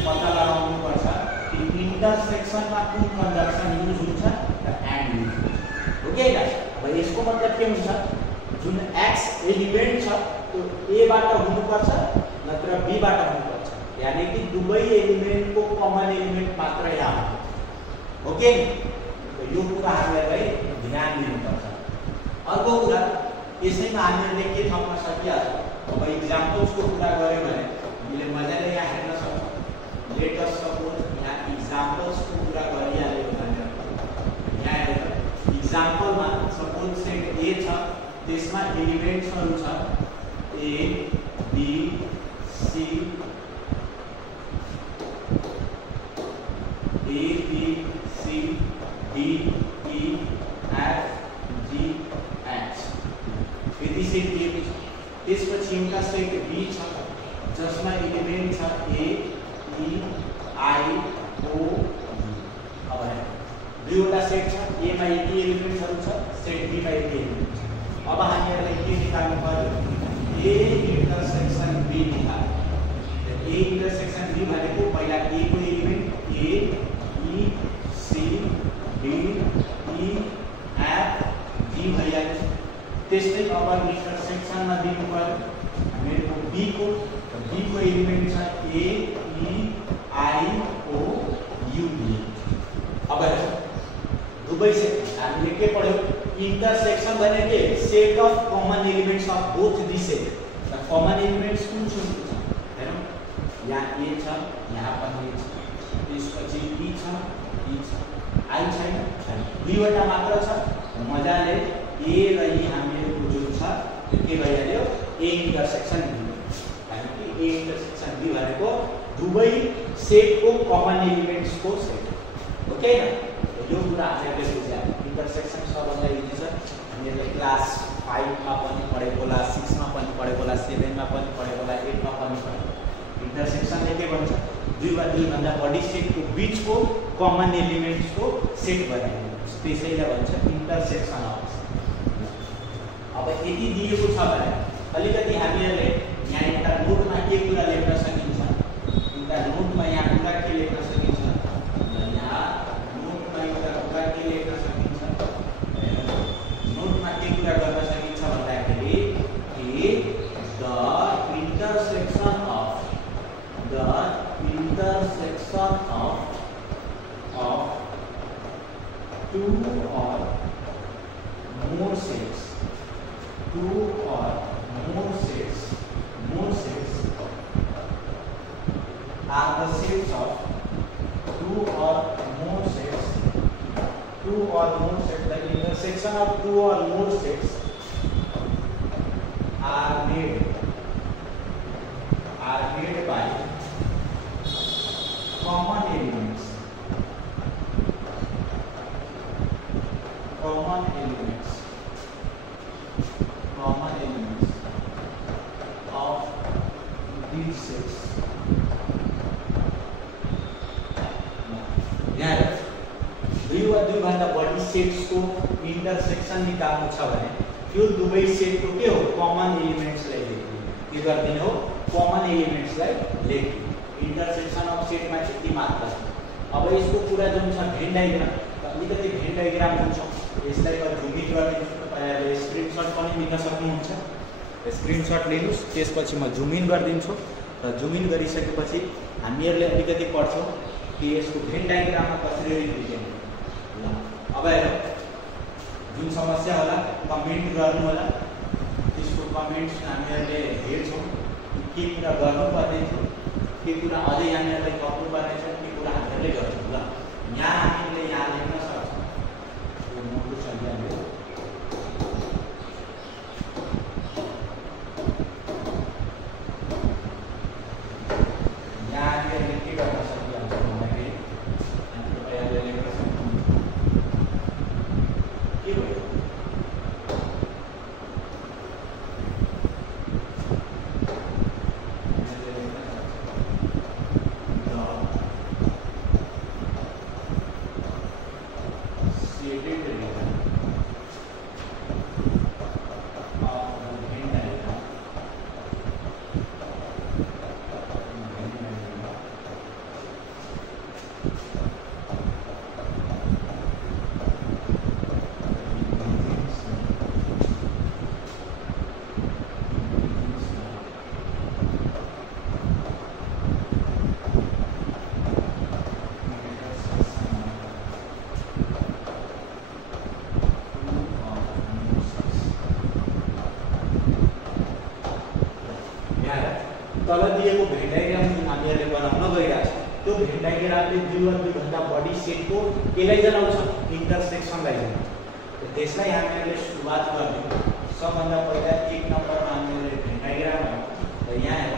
पत्ता लगाउनु पर्छ कि इंटरसेक्सनमा कुन कन्जक्सन युज हुन्छ र एन्ड युज हुन्छ ओके गाइस अब यसको मतलब के हुन्छ जुन x एलिमेन्ट छ त्यो a बाट हुनु पर्छ नत्र b बाट हुनु पर्छ यानी कि दुवै एलिमेन्टको कमन एलिमेन्ट मात्र यहाँ ओके यो कुरा हामीहरुलाई ध्यान दिनुपर्छ अर्को कुरा यसैमा हामीहरुले के थप्न सकिहाल्छ अब एक्जाम्पल्सको कुरा गर्यो भने हामीले मजाले यहाँ हेर्न सक्छौं लेट अस सपोज यहाँ एक्जाम्पल्सको कुरा गरिहाल्यो भने यहाँ हेर्नु एक्जाम्पलमा सपोज सेट A छ त्यसमा एलिमेन्ट्सहरु छ A B C A B C D E F G H यदि सेट A छ त्यसपछि एउटा सेट B छ जसमा एलिमेन्ट छ A E I O अब दुईवटा सेट छ A मा यति एलिमेन्ट्सहरु छ सेट B मा यति एलिमेन्ट छ अब हामीहरुलाई के निकाल्नु पर्यो A इंटरसेक्सन B निकाल्नु A इंटरसेक्सन B भनेको पहिला A को element A E C D E F G भइहाल्छ त्यस्तै अब इंटरसेक्सनमा दिनु पर्यो हामीहरुको B को एलिमेन्ट छ A E I O U D अब दुवै सेट हामीले के पढ्यौ इंटरसेक्सन भने के set of common elements of both the set the common elements कुन कुन छ हैन यहाँ A छ यहाँ पनि A छ त्यसपछि B छ E छ I छैन दुईवटा मात्र छ मजाले A र E हामीहरुको जुन छ त्यो के भइहाल्यो A इंटरसेक्सन B यानी कि A इंटरसेक्सन B भनेको दुवै सेटको कमन एलिमेंट्सको सेट ओके न यो कुरा हामीले बुझ्यौ इंटरसेक्सन सबभन्दा इजी छ हामीले क्लास 5 मा पनि पढेको होला 6 मा पनि पढेको होला 7 मा पनि पढेको होला 8 मा पनि पढेको इंटरसेक्सनले के भन्छ दुई वा दुई भन्दा बढी सेटको बीचको कमन एलिमेन्ट्सको सेट बनाइन्छ त्यसैले भन्छ इंटरसेक्सन अफ अब यदि दिएको छ भने अलिकति हामीहरुले यहाँ एउटा नोटमा के कुरा लेख्न सकिन्छ एउटा नोटमा यहाँ कुरा के लेख्न सकिन्छ Of two or more sets are made by common elements of these sets यहाँ दुई वा दुई भन्दा बढी सेट्स को इंटरसेक्सन निकाल्नु छ भने त्यो दुवै सेटको के हो कमन एलिमेन्ट्सलाई लेख्नु के गर्दिन हो कमन एलिमेन्ट्सलाई लेख्नु इंटरसेक्सन अफ सेटमा यति मात्र अब यसको कुरा जुन छ भेन डायग्राम अलिकति भेन डायग्राम हुन्छ यसलाई म जुम इन गरिदिन्छु तपाईहरुले स्क्रिनशट पनि लिन सक्नुहुन्छ स्क्रिनशट लिनुस् त्यसपछि म जुम इन गरिदिन्छु र जुम इन गरिसकेपछि हामीहरुले अलिकति पढ्छौं कि यसको भेन डायग्राममा कसरी रिप्रेजेन्ट अब हेरौं जुन समस्या होला कमेन्ट गर्नु होला त्यसको कमेन्ट्स हामीहरुले हेर्छौं के कुरा गर्नु पर्ने छ के कुरा अझै हामीहरुलाई गर्नु पर्ने छ के कुरा हामीहरुले गर्छौं ल यहाँ हामीले यहाँ लेख्न सक्छौं यो नोटको संख्या हो यहाँ हामीले के गर्न सकिन्छ भन्दाखेरि हामीले लेख्न सक्छौं के भयो तल दिएको भेन डायग्राम हामीहरूले बनाउन गइरहेको छ। त्यो भेन डायग्रामले दुईभन्दा बढी सेटको केलाई जनाउँछ, इन्टरसेक्सनलाई जनाउँछ। त्यसलाई हामीहरूले सुरुवात गर्ने सबभन्दा पहिला 1 नम्बरमा हामीहरूले भेन डायग्राम र यहाँ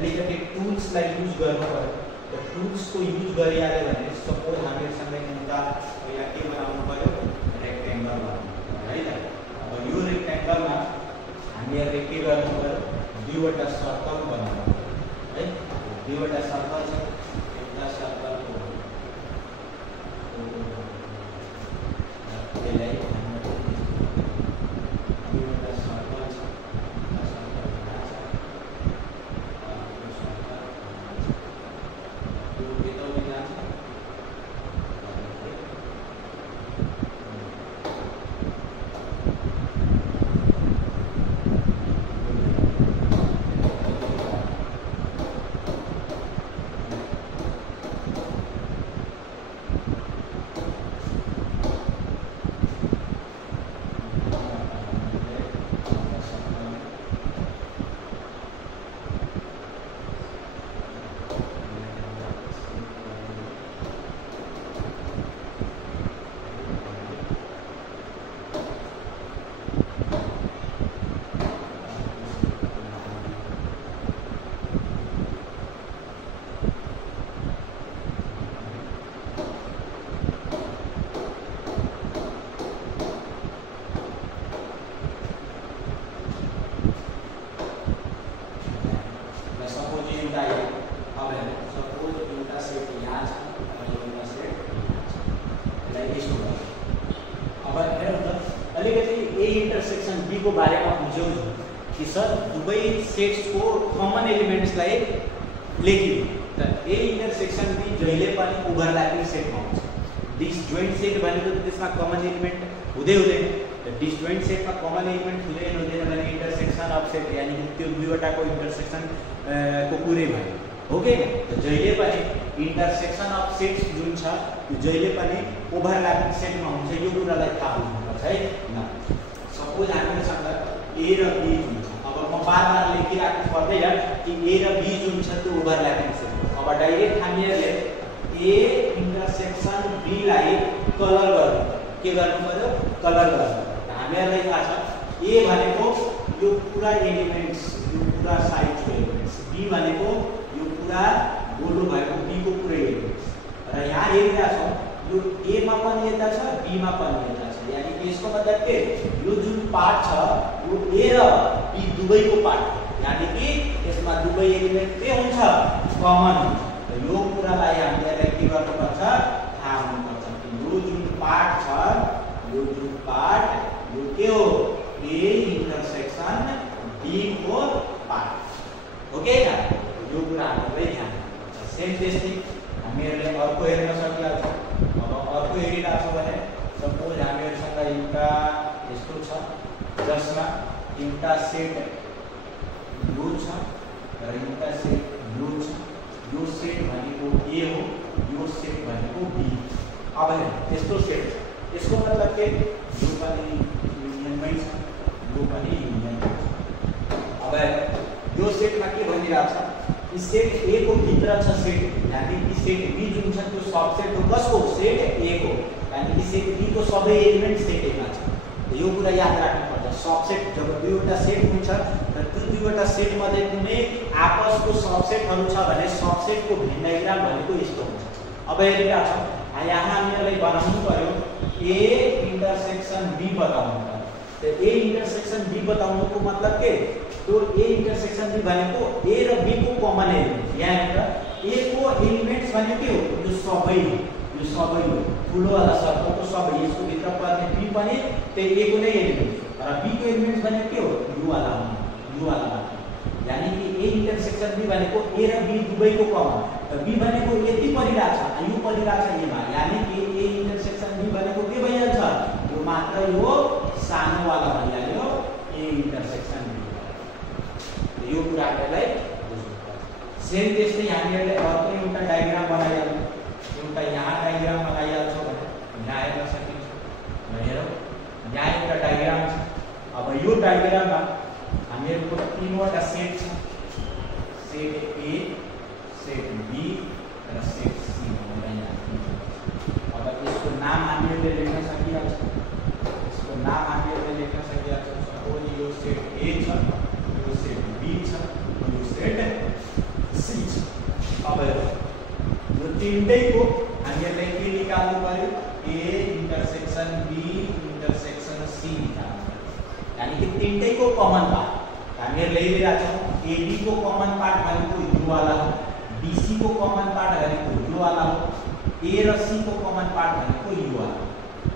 अलिकति टुल्सलाई युज गर्नु पर्यो। र टुल्सको युज गरिहाल्यो भने सपोज हामीसँग एउटा पहिला के बनाउनु पर्यो, रेक्टेंगल बनाउनु पर्यो है त। अब यो रेक्टेंगलमा हामीहरूले के गर्नु पर्यो, दुईवटा सर्कल बनाउनु पर्यो है। दुईवटा सर्कल छ, एउटा सर्कलको यसलाई दुईवटा सर्कल छ, एउटा सर्कल यहाँ छ, यो सर्कल यो यताउति जान्छ। को बारेमा बुझ्यौ कि सर दुवै सेट्सको कमन एलिमेन्ट्सलाई लेखियो त ए इन्टरसेक्सन बी जहिले पनि ओभरल्यापिङ सेटमा हुन्छ। डिसजोइन्ट सेट भनेको त्यसमा कमन एलिमेन्ट हुँदै हुँदैन। त डिसजोइन्ट सेटमा कमन एलिमेन्ट हुँदैन भने इन्टरसेक्सन अफ सेट यानी कि त्यो दुईवटाको इन्टरसेक्सन को कुरै भयो हो कि त जहिले पनि इन्टरसेक्सन अफ सेट्स जुन छ त्यो जहिले पनि ओभरल्यापिङ सेटमा हुन्छ। यो कुरालाई थाहा हुनुपर्छ है न। सपोज हामीसँग ए र बी जुन छ, अब म बार-बार लेखिराख्नु पर्दैन कि ए र बी जुन छ त्यो ओभरल्यापिङ सेट हो। अब डाइरेक्ट हामीहरूले ए इन्टरसेक्सन बी लाई कलर गर्नु पर्यो। के गर्नु पर्यो? कलर गर्नु पर्यो। हामीहरूलाई थाहा छ ए भनेको यो पुरा एलिमेन्ट्स, यो पुरा साइडको एलिमेन्ट्स, बी भनेको यो पुरा गोलो भएको बी को पुरै एलिमेन्ट्स। र यहाँ हेरिरहेका छौँ यो ए मा पनि यता छ, बी मा पनि यता छ। यानी कि यसको मतलब के यो जुन पार्ट छ यो ए र बी दुवैको पार्ट हो। यानी कि यसमा दुवै एलिमेन्ट के हुन्छ? कमन हुन्छ। र यो कुरालाई हामीलाई के गर्नुपर्छ? थाहा हुनुपर्छ कि यो जुन पार्ट छ, यो जुन पार्ट यो के हो? ए इन्टरसेक्सन बी को पार्ट हो के न? यो कुरा हामीलाई ध्यान दिनुपर्छ। सेम त्यस्तै हामीहरूले अर्को हेर्न सक्ला छौँ। अब अर्को हेरिरहेको छौँ भने सपोज हामीहरूसँग एउटा यस्तो छ जसमा एउटा सेट यो छ र एउटा सेट यो छ। यो सेट भनेको ए हो, यो सेट भनेको बी। अब यस्तो सेट छ, यसको मतलब के यो पनि युनियनमै छ, यो पनि युनियनमै छ। अब यो सेटमा के भनिरहेको छ? सेट ए को भित्र छ सेट, यानी कि सेट बी जुन छ त्यो सबसेट हो कसको? सेट ए को। यानी कि सेट बी को सबै एलिमेन्ट सेट ए मा छ। यो कुरा याद राख्नुपर्छ। सबसेट जब दुईवटा सेट हुन्छ र त्यो दुईवटा सेट मध्ये कुनै आपसको सबसेटहरु छ भने सबसेटको भेन डायग्राम भनेको यस्तो हुन्छ। अब हेरिरहेका छौँ यहाँ हामीलाई बनाउनु पर्यो ए इन्टरसेक्सन बी बताउनु पर्यो। त ए इन्टरसेक्सन बी बताउनुको मतलब के? तो ए इन्टरसेक्सन बी भनेको ए र बी को कमन एलिमेन्ट। यहाँ हेर्दा ए को एलिमेन्ट्स भनेको के हो? यो सबै हो ठुलो वाला सर्कलको सबै, यसको भित्र पर्ने बी पनि त्यही ए को नै एलिमेन्ट र बी को एलिमेन्ट्स भनेको के हो? यु वाला यानी कि ए इन्टरसेक्सन बी भनेको ए र बी दुवैको कमन। र बी भनेको यति परिरहेछ यो परिरहेको छ एमा, यानी कि ए इन्टरसेक्सन बी भनेको के भइहाल्छ, यो मात्र यो सानोवाला भइहाल्यो ए इन्टरसेक्सन बी। यो कुरा हामीलाई बुझ्नुपर्छ। सेम त्यस्तै हामीहरूले अर्को एउटा डायग्राम बनाइहाल्छौँ, एउटा यहाँ डायग्राम बनाइहाल्छौँ भने यहाँ हेर्न सकिन्छ। हेरौँ, यहाँ एउटा डायग्राम छ। अब यो डायग्राममा हामीहरूको तीनवटा सेट छ, सेट ए, सेट बी र सेट सी भनेर यहाँ। अब यसको नाम हामीहरूले लेख्न सकिहाल्छौँ, यसको नाम हामीहरूले लेख्न सकिहाल्छौँ। सपोज यो सेट ए छ, यो सेट बी छ, यो सेट सी छ। अब यो तीनटैको हामीहरूले के निकाल्नु पर्यो, A intersection B intersection C निकाल्नु पर्यो, यानी कि तीनटैको कमन पार्ट हामीहरूले लिइरहेका छौँ। एबी को कमन पार्ट भनेको यो वाला हो, बीसी को कमन पार्ट भनेको यो वाला हो, ए र सी को कमन पार्ट भनेको यो वाला हो।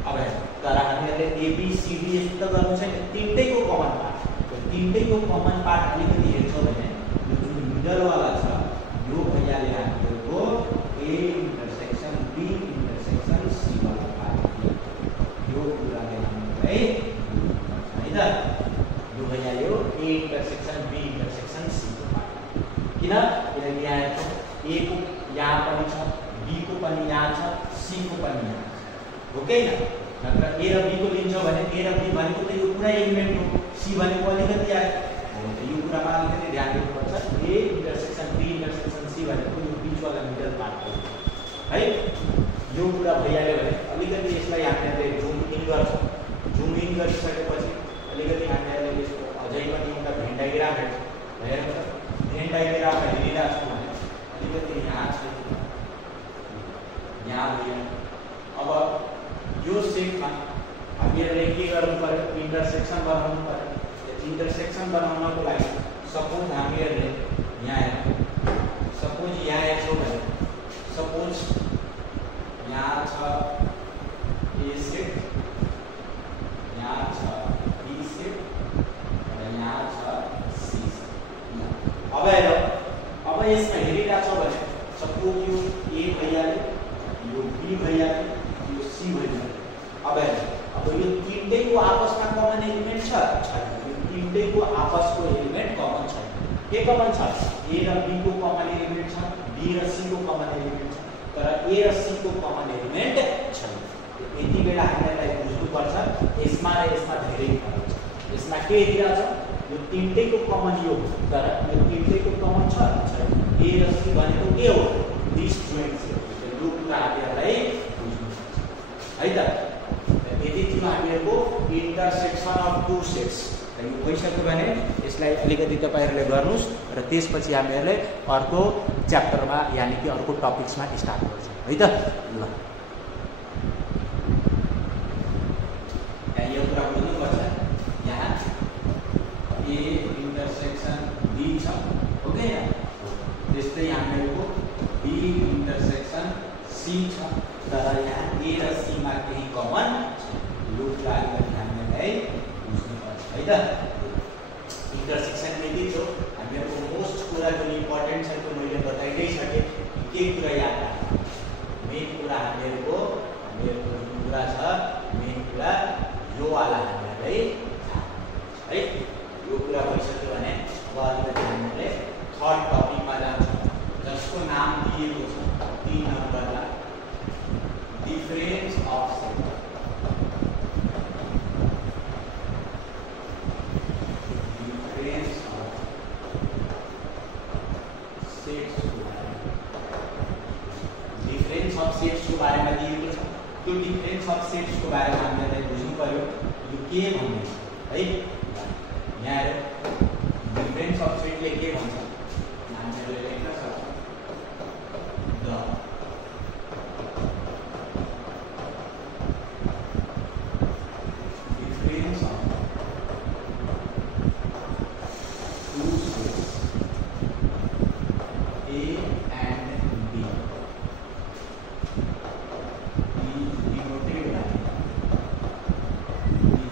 अब तर हामीहरूले एबीसीडी यस्तो त गर्नु छैन, तीनटैको कमन पार्ट। त्यो तीनटैको कमन पार्ट अलिकति हेर्छौँ भने यो जुन मिडल वाला छ यो भइहाल्यो हामीहरूको A intersection B intersection C वाला पार्ट। यो कुराले हामीलाई है त यो भइहाल्यो A intersection B intersection C को पार्ट। किन? किनकि यहाँ हेर्छौँ ए को यहाँ पनि छ, बी को पनि यहाँ छ, सी को पनि यहाँ छ, हो कि होइन? नत्र ए र बी को लिन्छौँ भने ए र बी भनेको त यो पुरै एलिमेन्ट हो, सी भनेको अलिकति आयो। यो कुरामा अलिकति ध्यान दिनुपर्छ। A intersection B intersection C भनेको यो बिचवाला मिडल पार्ट हो है। यो कुरा भइहाल्यो भने अलिकति यसलाई हामीले जुम इन गर्छौँ। जुम इन गरिसकेपछि अलिकति हामीले यसको अझै पनि एउटा भेन डायग्राम हेर्छ। भेन डायग्राम हेरिरहेको छौँ भने अलिकति यहाँ छ, यहाँ भयो। अब यो सेटमा हामीहरूले के गर्नु पर्यो, इन्टरसेक्सन बनाउनु पर्यो। इन्टरसेक्सन बनाउनको लागि सपोज हामीहरूले यहाँ हेर्छौँ, सपोज यहाँ हेर्छौँ भने सपोज यहाँ छ ए सेट, यहाँ छ बी सेट र यहाँ छ सी सेट। अब हेरौँ, अब यसमा हेरिरहेको छौँ भने सपोज यो ए भइहाल्यो, यो बी भइहाल्यो, यो सी भइहाल्यो। अब हेरौँ, अब यो तीनटैको आपसमा कमन एलिमेन्ट छ छैन? यो तीनटैको आपसको एलिमेन्ट कमन छैन। के कमन छ? ए र बी को कमन एलिमेन्ट छ, बी र सी को कमन एलिमेन्ट छ, तर ए र सी को कमन एलिमेन्ट छैन। यति बेला हामीलाई बुझ्नुपर्छ यसमा र यसमा धेरै फरक छ। यसमा के हेरिरहेछ, यो तीनटैको कमन यो, तर यो तीनटैको कमन छ छैन? ए र सी भनेको के हो? डिसजोइन्ट हो। यो कुरा हामीलाई बुझ्नुपर्छ है त। यदि त्यो हामीहरूको इन्टरसेक्सन अफ टु सेट्स यो भइसक्यो भने यसलाई अलिकति तपाईँहरूले गर्नुहोस् र त्यसपछि हामीहरूले अर्को च्याप्टरमा यानि कि अर्को टपिक्समा स्टार्ट गर्छौँ है त। ल यो कुरा बुझ्नुपर्छ। यहाँ ए इन्टरसेक्सन बी छ, हो कि होइन? त्यस्तै हामीहरूको बी इन्टरसेक्सन सी छ, तर यहाँ ए र सीमा केही कमन छ। यो कुरा हामीलाई बुझ्नुपर्छ है त। इन्टरसेक्सन यति थियो, हामीहरूको मोस्ट कुरा जुन इम्पोर्टेन्ट छ त्यो मैले बताइनै सकेँ। के कुरा याद राख्नु, मेन कुरा हामीहरूको जुन कुरा छ मेन कुरा यो वाला हामीलाई है। यो कुरा भइसक्यो भने अब अलिकति हामीले थर्ड टपिकमा जान्छौँ, जसको नाम दिएको छ 3 नम्बरलाई difference of set. Difference of सेट्सको बारेमा दिएको छ। त्यो डिफरेन्स अफ सेट्सको बारेमा हामीले बुझ्नु पर्यो यो के भन्ने है। यहाँ हेरौँ, डिफरेन्स अफ सेटले के भन्छ हामीले लेख्न सक्छौँ। The difference of two sets A and B is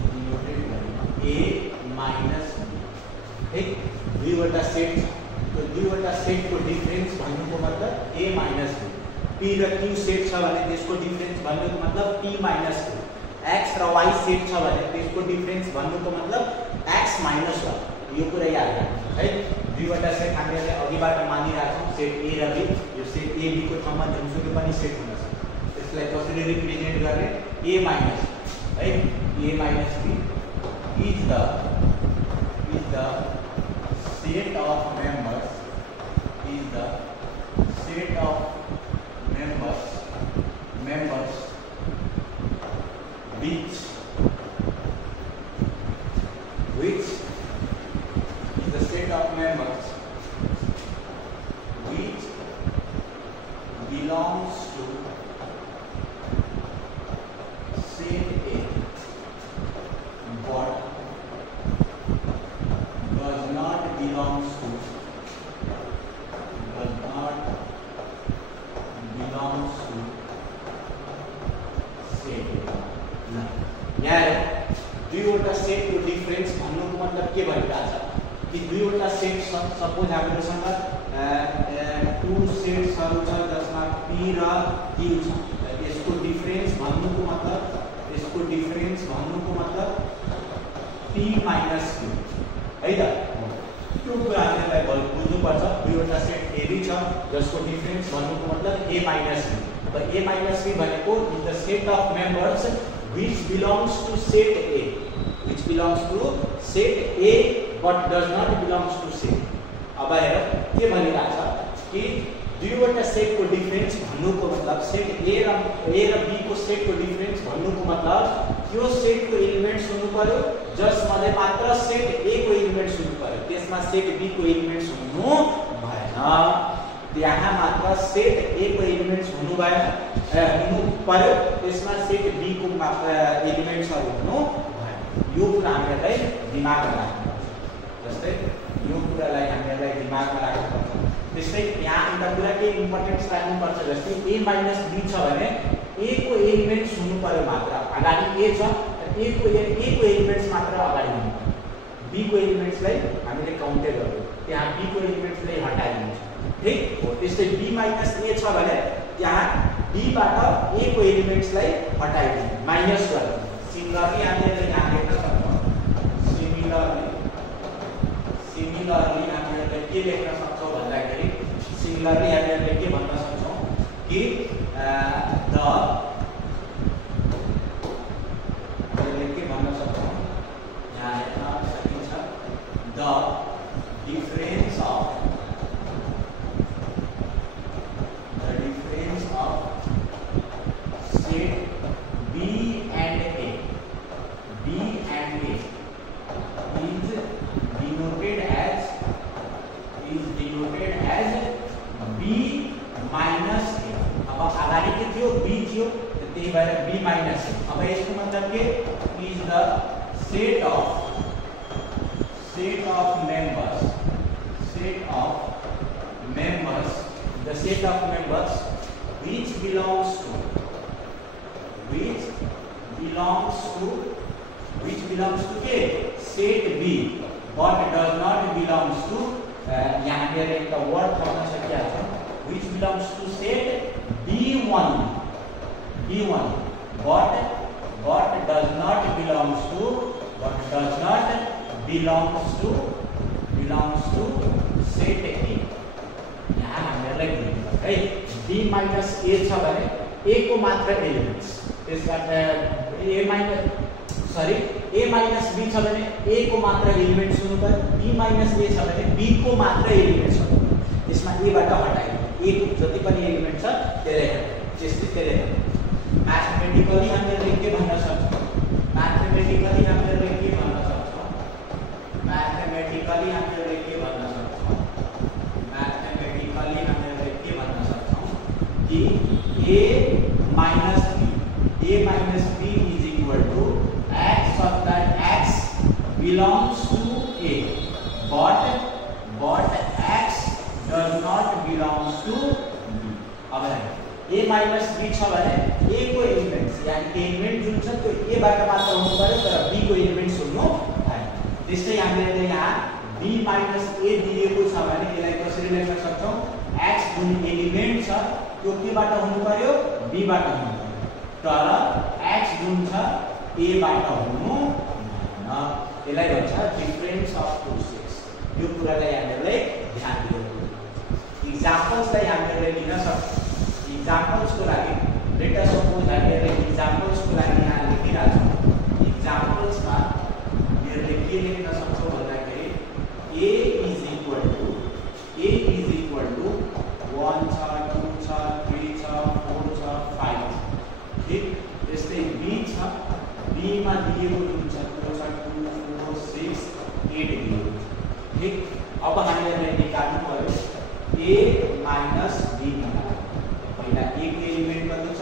denoted by A minus B। ठीक, दुईवटा सेट p र q सेट छ भने त्यसको डिफरेन्स भन्नुको मतलब p माइनस q, x र y सेट छ भने त्यसको डिफरेन्स भन्नुको मतलब x माइनस y। यो कुरा याद राख्नु है। दुईवटा सेट हामीले अघिबाट मानिराछौँ, सेट a र b। यो सेट a b को ठाउँमा जुनसुकै पनि सेट हुन सक्छ। त्यसलाई कसरी रिप्रेजेन्ट गर्ने? a माइनस है, a minus b is the set of members which belongs to set A but does not belongs to set A। यहाँ दुईवटा सेटको डिफरेन्स भन्नुको मतलब के भइरहेछ कि दुईवटा सेट सपोज हामीसँग टु सेट्सहरु छ जसमा p र q छ। यसको डिफरेन्स भन्नुको मतलब p माइनस q है त। त्यो कुरा हामीलाई बुझ्नुपर्छ। दुईवटा सेट AB छ जसको डिफरेन्स भन्नुको मतलब a माइनस b। अब a माइनस b भनेको is the set of members which belongs to set A but does not belongs to set। अब हेर के भनिरहेछ कि दुईवटा सेटको डिफरेन्स भन्नुको मतलब सेट A र B को सेटको डिफरेन्स भन्नुको मतलब त्यो सेटको एलिमेन्ट्स हुनु पर्यो जसमध्ये मात्र सेट A को एलिमेन्ट्स हुनु पर्यो, त्यसमा सेट B को एलिमेन्ट्स हुनु भएन। यहाँ मात्र सेट A को एलिमेन्ट्स हुनु पर्यो, त्यसमा सेट B को एलिमेन्ट्सहरु हुनु भएन। यो कुरा हामीलाई दिमागमा राख्नुपर्छ। जस्तै यो कुरालाई हामीलाई दिमागमा राख्नुपर्छ। त्यस्तै यहाँ एउटा कुरा के इम्पोर्टेन्स राख्नुपर्छ, जस्तै a माइनस b छ भने a को एलिमेन्ट्स हुनु पर्यो मात्र अगाडि a छ, a को एलिमेन्ट्स मात्र अगाडि हुनु पर्यो। b को एलिमेन्ट्सलाई हामीले काउन्टेड गर्यो, त्यहाँ b को एलिमेन्ट्सलाई हटाइदिन्छ। ठीक हो। त्यस्तै b माइनस a छ भने त्यहाँ b बाट a को एलिमेन्ट्सलाई हटाइदिन्छ, माइनस गर्यो। सिमिलरली हामीले यहाँ लेख्न सक्छौँ, सिमिलरली हामीले के लेख्न सक्छौँ भन्दाखेरि सिमिलरली हामीले के भन्न सक्छौँ कि हामीले के भन्न सक्छौँ यहाँ हेर्न सकिन्छ the difference of set B and A is denoted as B minus A। अब अगाडि के थियो B थियो, त्यही भएर B minus A। अब यसको मतलब के is the set of members which belongs to के set B but does not belongs to यहाँ मेरे एक वर्ड थप्न सकिएको छ, which belongs to set B1 but does not belongs to set A। यहाँ हामीलाई है B minus A छ भने A को मात्र एलिमेन्ट्स, त्यसबाट A minus B छ भने A को मात्र एलिमेन्ट्स हुनु पर्यो, B minus A छ भने B को मात्र एलिमेन्ट्स हुनु पर्यो। त्यसमा A बाट हटाइदिनु, A को जति पनि एलिमेन्ट छ त्यसलाई हटाइदिनु। त्यसले म्याथमेटिकली हामीले के भन्न सक्छौँ, म्याथमेटिकली हामीले के भन्न सक्छौँ कि A minus B is equal to x such that x belongs to A but x does not belongs to B। अब A minus B छ भने A को एलिमेन्ट्स यानी एलिमेन्ट जुन छ त्यो A बाट मात्र हुनु पर्यो, तर B को एलिमेन्ट्स हुनु भएन। त्यस्तै हामीले यहाँ B minus A दिएको छ भने यसलाई कसरी लेख्न सक्छौँ, x जुन एलिमेन्ट छ त्यो केबाट हुनु पर्यो b बाट हुनु पर्यो तर x जुन छ a बाट हुनु भएन यसलाई भन्छ डिफरेन्स अफ टु सेट्स यो कुरालाई हामीले ध्यान दिनु एक्जाम्पल्सलाई हामीले लिन सक्छौं एक्जाम्पल्सको लागि लेट अस सपोज हामीले एक्जाम्पल्सको लागि यहाँ लेखिरहेछौं एक्जाम्पल्समा हामीले के लेख्न सक्छौं भन्दाखेरि a is equal to 1 छ 2 छ 3 छ 4 छ 5 ठीक त्यस्तै b छ b मा दिएको जुन छ त्यो छ 2 4 6 8 दिएको ठीक अब हामीले निकाल्नु पर्यो a minus b निकाल्नु पहिला a को एलिमेन्ट कति छ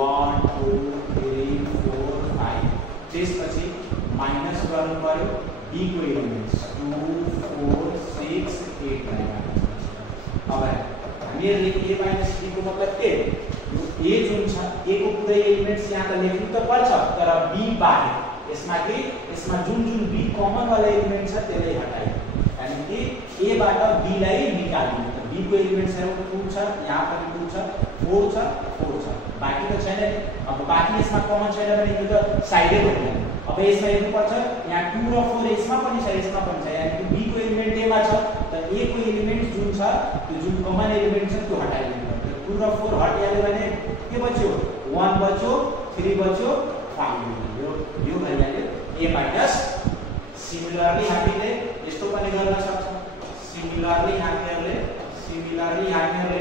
1 2 3 4 5 त्यसपछि माइनस गर्नु पर्यो b को एलिमेन्ट्स 2 4 6 8 अब हामीले a minus b को मतलब के यो a जुन छ a को पुरै एलिमेन्ट्स यहाँ त लेख्नु त पर्छ तर b बाहेक यसमा के यसमा जुन जुन b कमन वाला एलिमेन्ट छ त्यसलाई हटाइयो यानी कि a बाट b लाई निकाल्नु त b को एलिमेन्ट्स है 2 छ यहाँ पनि 2 छ 4 छ 4 छ बाकी त छैन अब बाकी यसमा कमन छैन भने यो त साइडै भयो अब यसमा हेर्नु पर्छ यहाँ 2 र 4 यसमा पनि छ यसमा पनि छ यानी कि b को एलिमेन्ट a मा छ त a को एलिमेन्ट जुन छ त्यो जुन कमन एलिमेन्ट छ त्यो हटाइदिनु पर्छ 2 र 4 हटाइयो भने के बच्यो 1 बच्यो 3 बच्यो 5 बच्यो यो भइहाल्यो a माइनस सिमिलरली हामीले यस्तो पनि गर्न सक्छौं सिमिलरली हामीले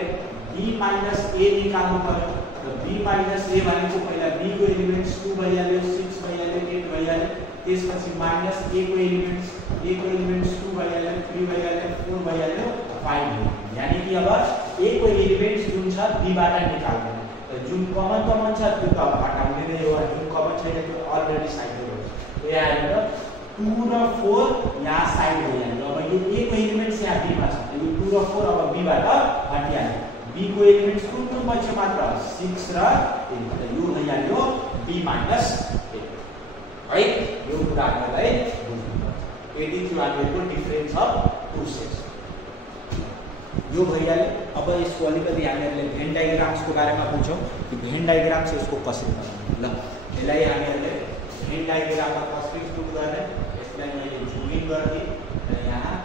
b minus a निकाल्नु पर्यो र b minus a भनेको पहिला b को एलिमेन्ट्स 2 भइहाल्यो 6 भइहाल्यो 8 भइहाल्यो त्यसपछि माइनस a को एलिमेन्ट्स 2 भइहाल्यो 3 भइहाल्यो 4 भइहाल्यो 5 यानी कि अब a को एलिमेन्ट्स जुन छ b बाट निकाल्नु र जुन कमन छ त्यो त हटाउने नै हो जुन कमन छैन त्यो अलरेडी साइड हो यहाँ आएर 2 र 4 यहाँ साइड भइहाल्यो अब यो a को एलिमेन्ट्स यहाँ b मा छ यो 2 र 4 अब b बाट हटिहाल्यो b को एलिमेन्ट्स कुन बच्छ मात्र 6 र 8 त यो भइहाल्यो b minus a है यो कुरा हामीलाई बुझ्नुपर्छ यदि त्यो हामीको डिफरेन्स अफ टु सेट्स यो भइहाल्यो अब यसको अलिकति हामीले भेन डायग्राम्स को बारेमा बुझौं कि भेन डायग्राम चाहिँ यसको कसरी बनाउने ल यसलाई हामीले भेन डायग्राममा कसरी सुरु गर्ने यसलाई मैले जुमिङ गर्दै र यहाँ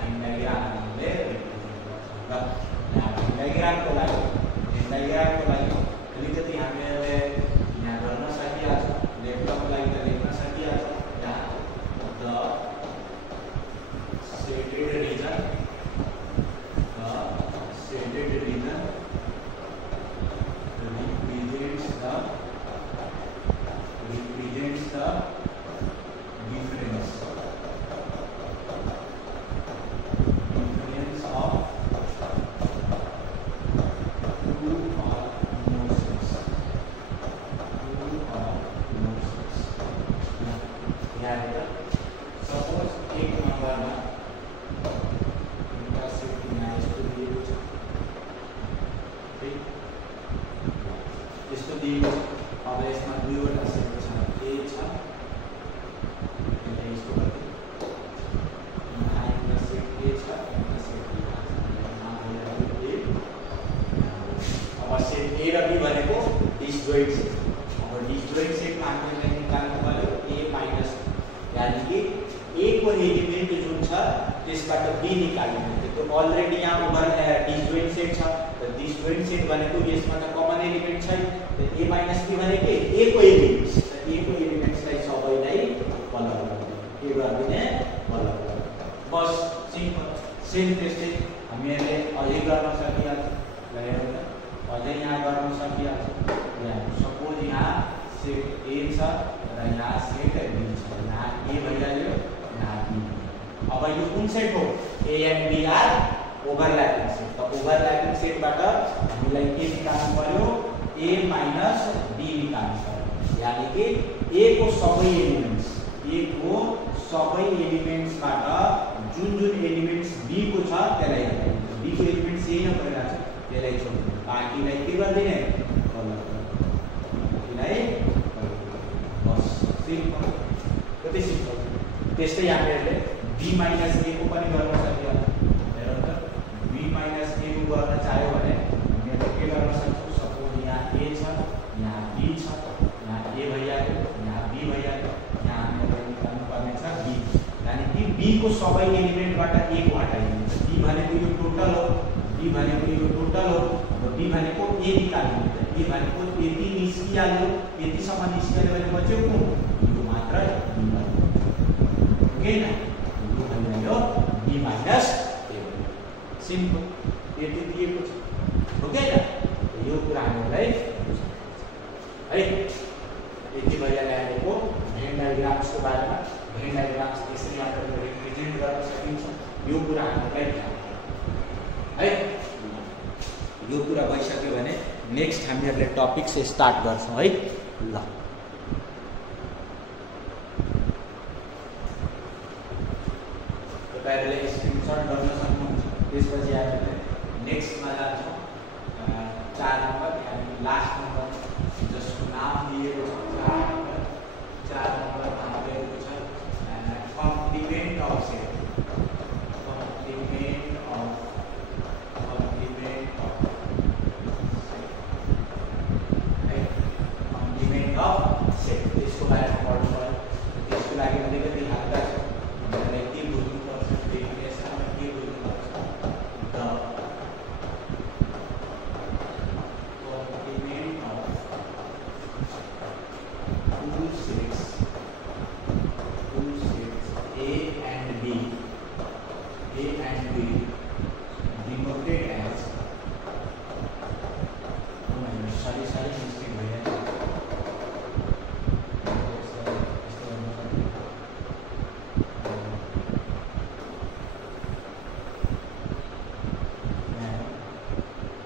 भेन डायग्राम हामीले ल यहाँ भेन डायग्राम को लागि अलिकति हामीले यहाँ गर्न सकिहाल्छ लेख्नको लागि त लेख्न सकिहाल्छ यहाँ the shaded region represents the difference of two or more sets. Suppose एक नंबर में इनका सेट मैच तो दिए कुछ ठीक इसको दिए अब इसमें दुईवटा सेट छ a छ यसले यसको गति इनका सेट a छ इनका सेट b छ अब सेट a र b भनेको डिसजोइन्ट सेट अब डिसजोइन्ट सेटमा हामीले निकाल्नु पर्यो a माइनस यानी कि a को एलिमेन्ट जुन छ त्यसबाट b निकाल्नु त्यो अलरेडी यहाँ ओभर डिसजोइन्ट सेट छ त डिसजोइन्ट सेट भनेको यसमा त कमन एलिमेन्ट छैन त a माइनस b भनेको a को एलिमेन्ट्स त a को एलिमेन्ट्सलाई सबैलाई अलग के गर्ने अलग बस सिम्पल सेम त्यस्तै हामीले अझै गर्न सकिहाल्छ अझै यहाँ गर्न सकिहाल्छ यहाँ सपोज यहाँ सेट a छ र यहाँ सेट b छ यहाँ a भइहाल्यो यहाँ b अब यो कुन सेट हो a and b are overlapping set त ओभरल्यापिङ सेटबाट हामीलाई के निकाल्नु पर्यो a minus b निकाल्नु पर्यो यानी कि a को सबै एलिमेन्ट्सबाट जुन एलिमेन्ट्स b को छ त्यसलाई हटाइदिनु b को एलिमेन्ट्स यही नै परिरहेछ त्यसलाई छोड्नु बाँकीलाई के गर्दिने बस सिम्पल कति सिम्पल त्यस्तै हामीले b minus a को पनि गर्न सकिन्छ हेरौँ त b minus a को गर्न चाह्यो भने हामीले बी को सबै एलिमेन्टबाट ए को हटाइदिन्छ। बी भनेको यो टोटल हो, बी भनेको यो टोटल हो। अब बी भनेको ए निकाल्नु, ए भनेको यति निस्किहाल्यो, यतिसम्म निस्किहाल्यो भने बच्यो कुन यो मात्र बी भयो। ओके न, यो भइहाल्यो बी माइनस ए सिम्पल यति दिएको छ। ओके न, यो कुरा हामीलाई है यति भइहाल्यो भेन डायग्राम्सको बारेमा। भेन डायग्राम्स यसरी मात्र रिप्रेजेन्ट गर्न सकिन्छ, यो कुरा हामीलाई थाहा है। यो कुरा भइसक्यो भने नेक्स्ट हामीहरूले टपिक से स्टार्ट गर्छौँ है। ल तपाईँहरूले स्क्रिनसट गर्न सक्नुहुन्छ। त्यसपछि हामीले नेक्स्टमा जान्छौँ। 4 नम्बर यानी लास्ट नम्बर जसको नाम दिएको छ 4 नम्बरमा दिएको छ complement of set. Complement of set त्यसको बारेमा पढ्नु पर्यो। त्यसको लागि अलिकति हल्का छ, हामीलाई के बुझ्नुपर्छ, डेफिनेसनमा के बुझ्नुपर्छ। The complement of two sets A and B denoted as sorry mistake भइरहेको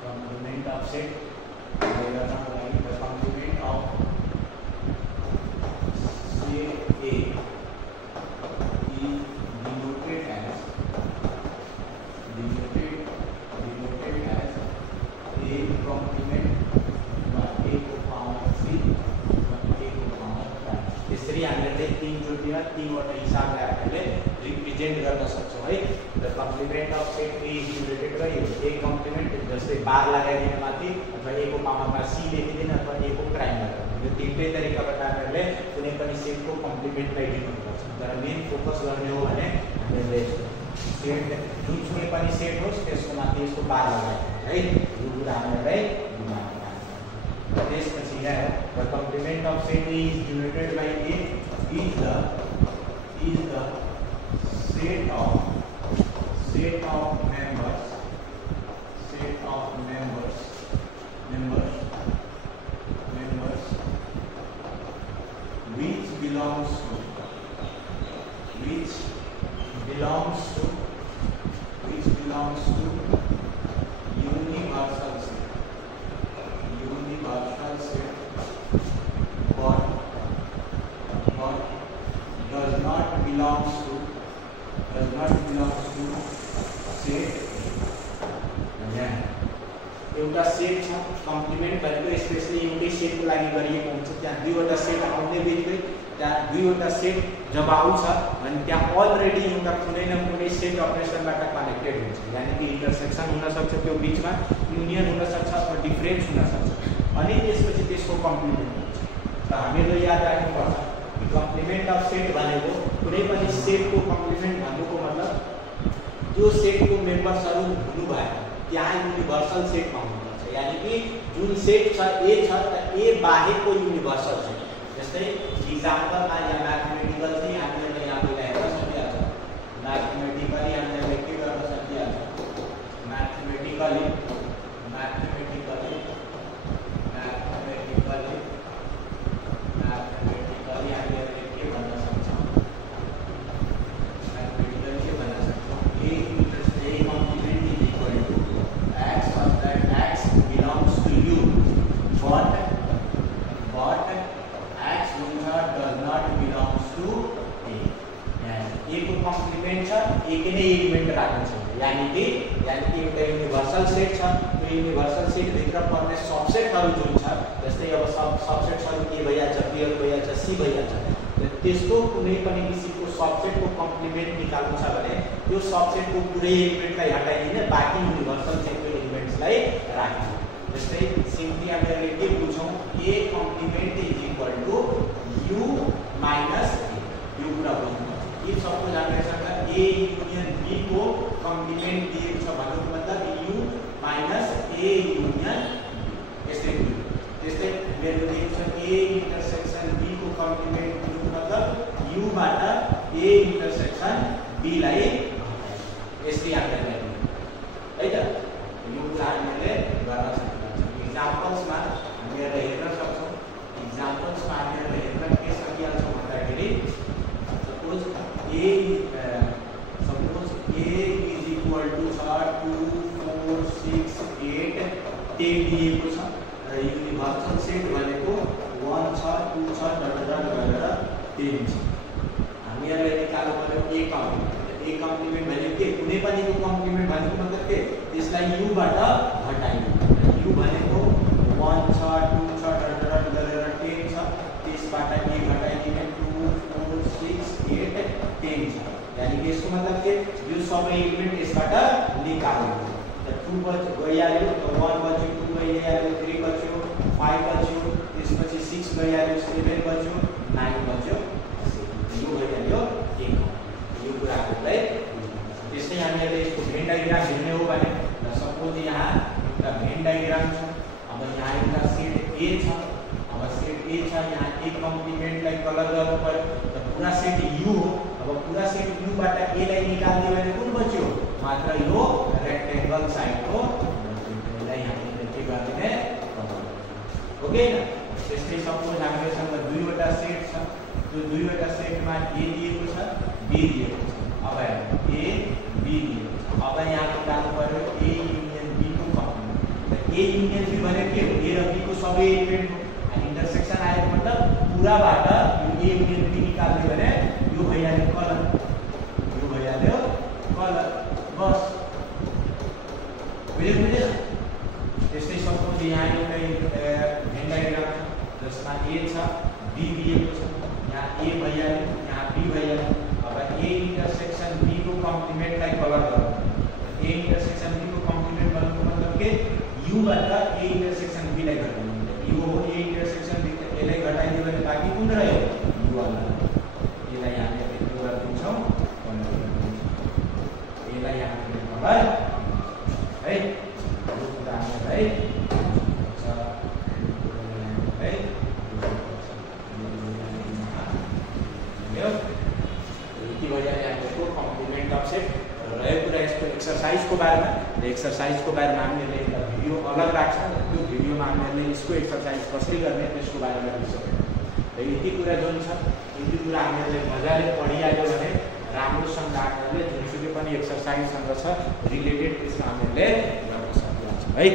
complement of set complement of set A is denoted as A complement A को पावर C A को पावर 5। यसरी हामीले 3 चोटिमा 3वटा हिसाबले हामीले रिप्रेजेन्ट गर्न सक्छौँ है। The complement of set A is related by A complement जस्तै बार लगाइदिने माथि अथवा A को पावरमा C लेखिदिने अथवा A को प्राइम लगाइदिने। यो तीनटै तरिकाबाट हामीले कुनै पनि सेटको कम्प्लिमेन्टलाई डिनोट गर्छौँ। तर मेन फोकस गर्ने हो भने हामीले सेट जुनसुकै पनि सेट होस् त्यसको माथि यसको बार लगाइदिने है। यो कुरा हामीलाई दिमागमा राख्नु। त्यसपछि यहाँ the complement of set A is denoted by A is the set of members which belongs to universal set but does not belongs to set एउटा सेट छ। कम्प्लिमेन्ट भनेको स्पेशली एउटै सेटको लागि गरिएको हुन्छ। त्यहाँ दुईवटा सेट आउने बित्तिकै त्यहाँ दुईवटा सेट जब आउँछ भने त्यहाँ अलरेडी एउटा कुनै न कुनै सेट अपरेसनबाट कनेक्टेड हुन्छ। यानी कि इन्टरसेक्सन हुन सक्छ, त्यो बिचमा युनियन हुन सक्छ अथवा डिफरेन्स हुन सक्छ, अनि त्यसपछि त्यसको कम्प्लिमेन्ट हुन्छ। र हामीले याद राख्नुपर्छ कि कम्प्लिमेन्ट अफ सेट भनेको कुनै पनि सेटको कम्प्लिमेन्ट भन्नुको मतलब त्यो सेटको मेम्बर्सहरू हुनु भयो त्यहाँ युनिभर्सल सेटमा हुनुपर्छ। यानी कि जुन सेट छ ए छ त ए बाहेकको युनिभर्सल सेट। जस्तै इक्जाम्पलमा यहाँ म्याथमेटिकल चाहिँ हामीले यहाँ पहिला हेर्न सकिहाल्छ। म्याथमेटिकली हामीले के गर्न सकिहाल्छ, म्याथमेटिकली हामीले के भन्न सक्छौँ, म्याथमेटिकली के भन्न सक्छौँ, A complement is equal to x such that x belongs to you but x does not belongs to A। A को कम्प्लिमेन्ट छ, A के नै एलिमेन्ट राख्नु छ। यानी कि एउटा युनिभर्सल सेट छ, त्यो युनिभर्सल सेट भित्र पर्ने सबसेटहरू जुन छ, जस्तै अब सबसेटहरू के भइहाल्छ, क्लियर भइहाल्छ, सी भइहाल्छ। त्यसको कुनै पनि किसिमको सबसेटको कम्प्लिमेन्ट निकाल्नु छ भने त्यो सबसेटको पुरै एलिमेन्टलाई हटाइदिने, बाँकी युनिभर्सल सेटको एलिमेन्ट्सलाई राख्नु। जस्तै सिम्पली हामीले के बुझौँ, A complement is equal to U minus A। यो कुरा बुझ्नुपर्छ। इफ सपोज हामीसँग A ए युनियन बी को कम्प्लिमेन्ट दिएको छ भन्नुको मतलब यु माइनस ए युनियन यस्तै त्यस्तै मेरो दिएको छ ए इन्टरसेक्सन बी को कम्प्लिमेन्ट दिनुको मतलब यु बाट ए इन्टरसेक्सन बी लाई यस्तै आकार गर्ने है त यो कुरा हामीले गर्न सक्छौं एक्जाम्पल्स मा हामीले हेर्न सक्छौं एक्जाम्पल्स मा हामीले हेर्न के सकिहाल्छ भन्दाखेरि suppose a is equal to 2 4 6 8 10 दिएको छ र युनिभर्सल सेट भनेको 1 छ 2 छ डट गरेर 10 छ हामीहरुले निकाल्नु पर्यो a कम्प्लिमेन्ट भनेको के कुनै पनि को कम्प्लिमेन्ट भनेको मतलब के त्यसलाई u बाट घटाइनु u भनेको 1 छ 2 छ डट गरेर 10 छ त्यसबाट a घटाइदिने 2 4 6 8 10 छ यानी कि यसको मतलब के यो सबै एलिमेन्ट यसबाट निकाल्नु त 2 गइहाल्यो त 1 बच्यो 2 गइहाल्यो 3 बच्यो 5 बच्यो त्यसपछि 6 गइहाल्यो 7 बच्यो 9 बच्यो यो गइहाल्यो 1 यो कुराहरुलाई त्यसै हामीहरुले यसको भेन डायग्राम हेर्ने हो भने सपोज यहाँ एउटा भेन डायग्राम छ अब यहाँ एउटा सेट A छ अब सेट A छ यहाँ A कम्प्लिमेन्टलाई कलर गर्नु पर्यो त पूरा सेट U हो अब पूरा सेट U बाट A लाई निकाल्दियो भने कुन बच्यो मात्र यो रेक्टेंगल साइडको यसलाई हामीले के गर्ने ओके न त्यसै सपोज हामीसँग दुईवटा सेट छ त्यो दुईवटा सेटमा A दिएको छ B दिएको छ अब A B दिएको छ अब यहाँ निकाल्नु पर्यो A युनियन B को कम्प्लिमेन्ट A युनियन B भनेको के हो A र B को सबै एलिमेन्ट हो इन्टरसेक्सन आएको मतलब पुराबाट यो A युनियन B निकाल्दियो भने यो भइहाल्यो कलर बस बुझ्यो त्यस्तै सपोज यहाँ एउटा भेन डायग्राम छ जसमा A छ B दिएको छ यहाँ A भइहाल्यो यहाँ B भइहाल्यो अब A इन्टरसेक्सन B को कम्प्लिमेन्टलाई कलर गर्नु A इन्टरसेक्सन B को कम्प्लिमेन्ट गर्नुको मतलब के U बाट A इन्टरसेक्सन B लाई घटाउनु यो हो A इन्टरसेक्सन B यसलाई घटाइदियो भने बाँकी कुन रह्यो U वाला यसलाई हामीले यस्तो गर्दिन्छौं यसलाई हामीले कलर है यो कुरा हामीलाई है यति भइहाल्यो हामीको कम्प्लिमेन्ट अफ सेट रहेको कुरा यसको एक्सरसाइजको बारेमा हामीले एउटा भिडियो अलग राख्छ त्यो भिडियोमा हामीले यसको एक्सरसाइज कसरी गर्ने त्यसको बारेमा डिस्कस र यति कुरा जुन छ यति कुरा हामीले मजाले पढिहाल्यो भने राम्रोसँग हामीले जुनसुकै पनि एक्सरसाइजसँग छ रिलेटेड त्यसमा हामीले गर्न सक्छौं है।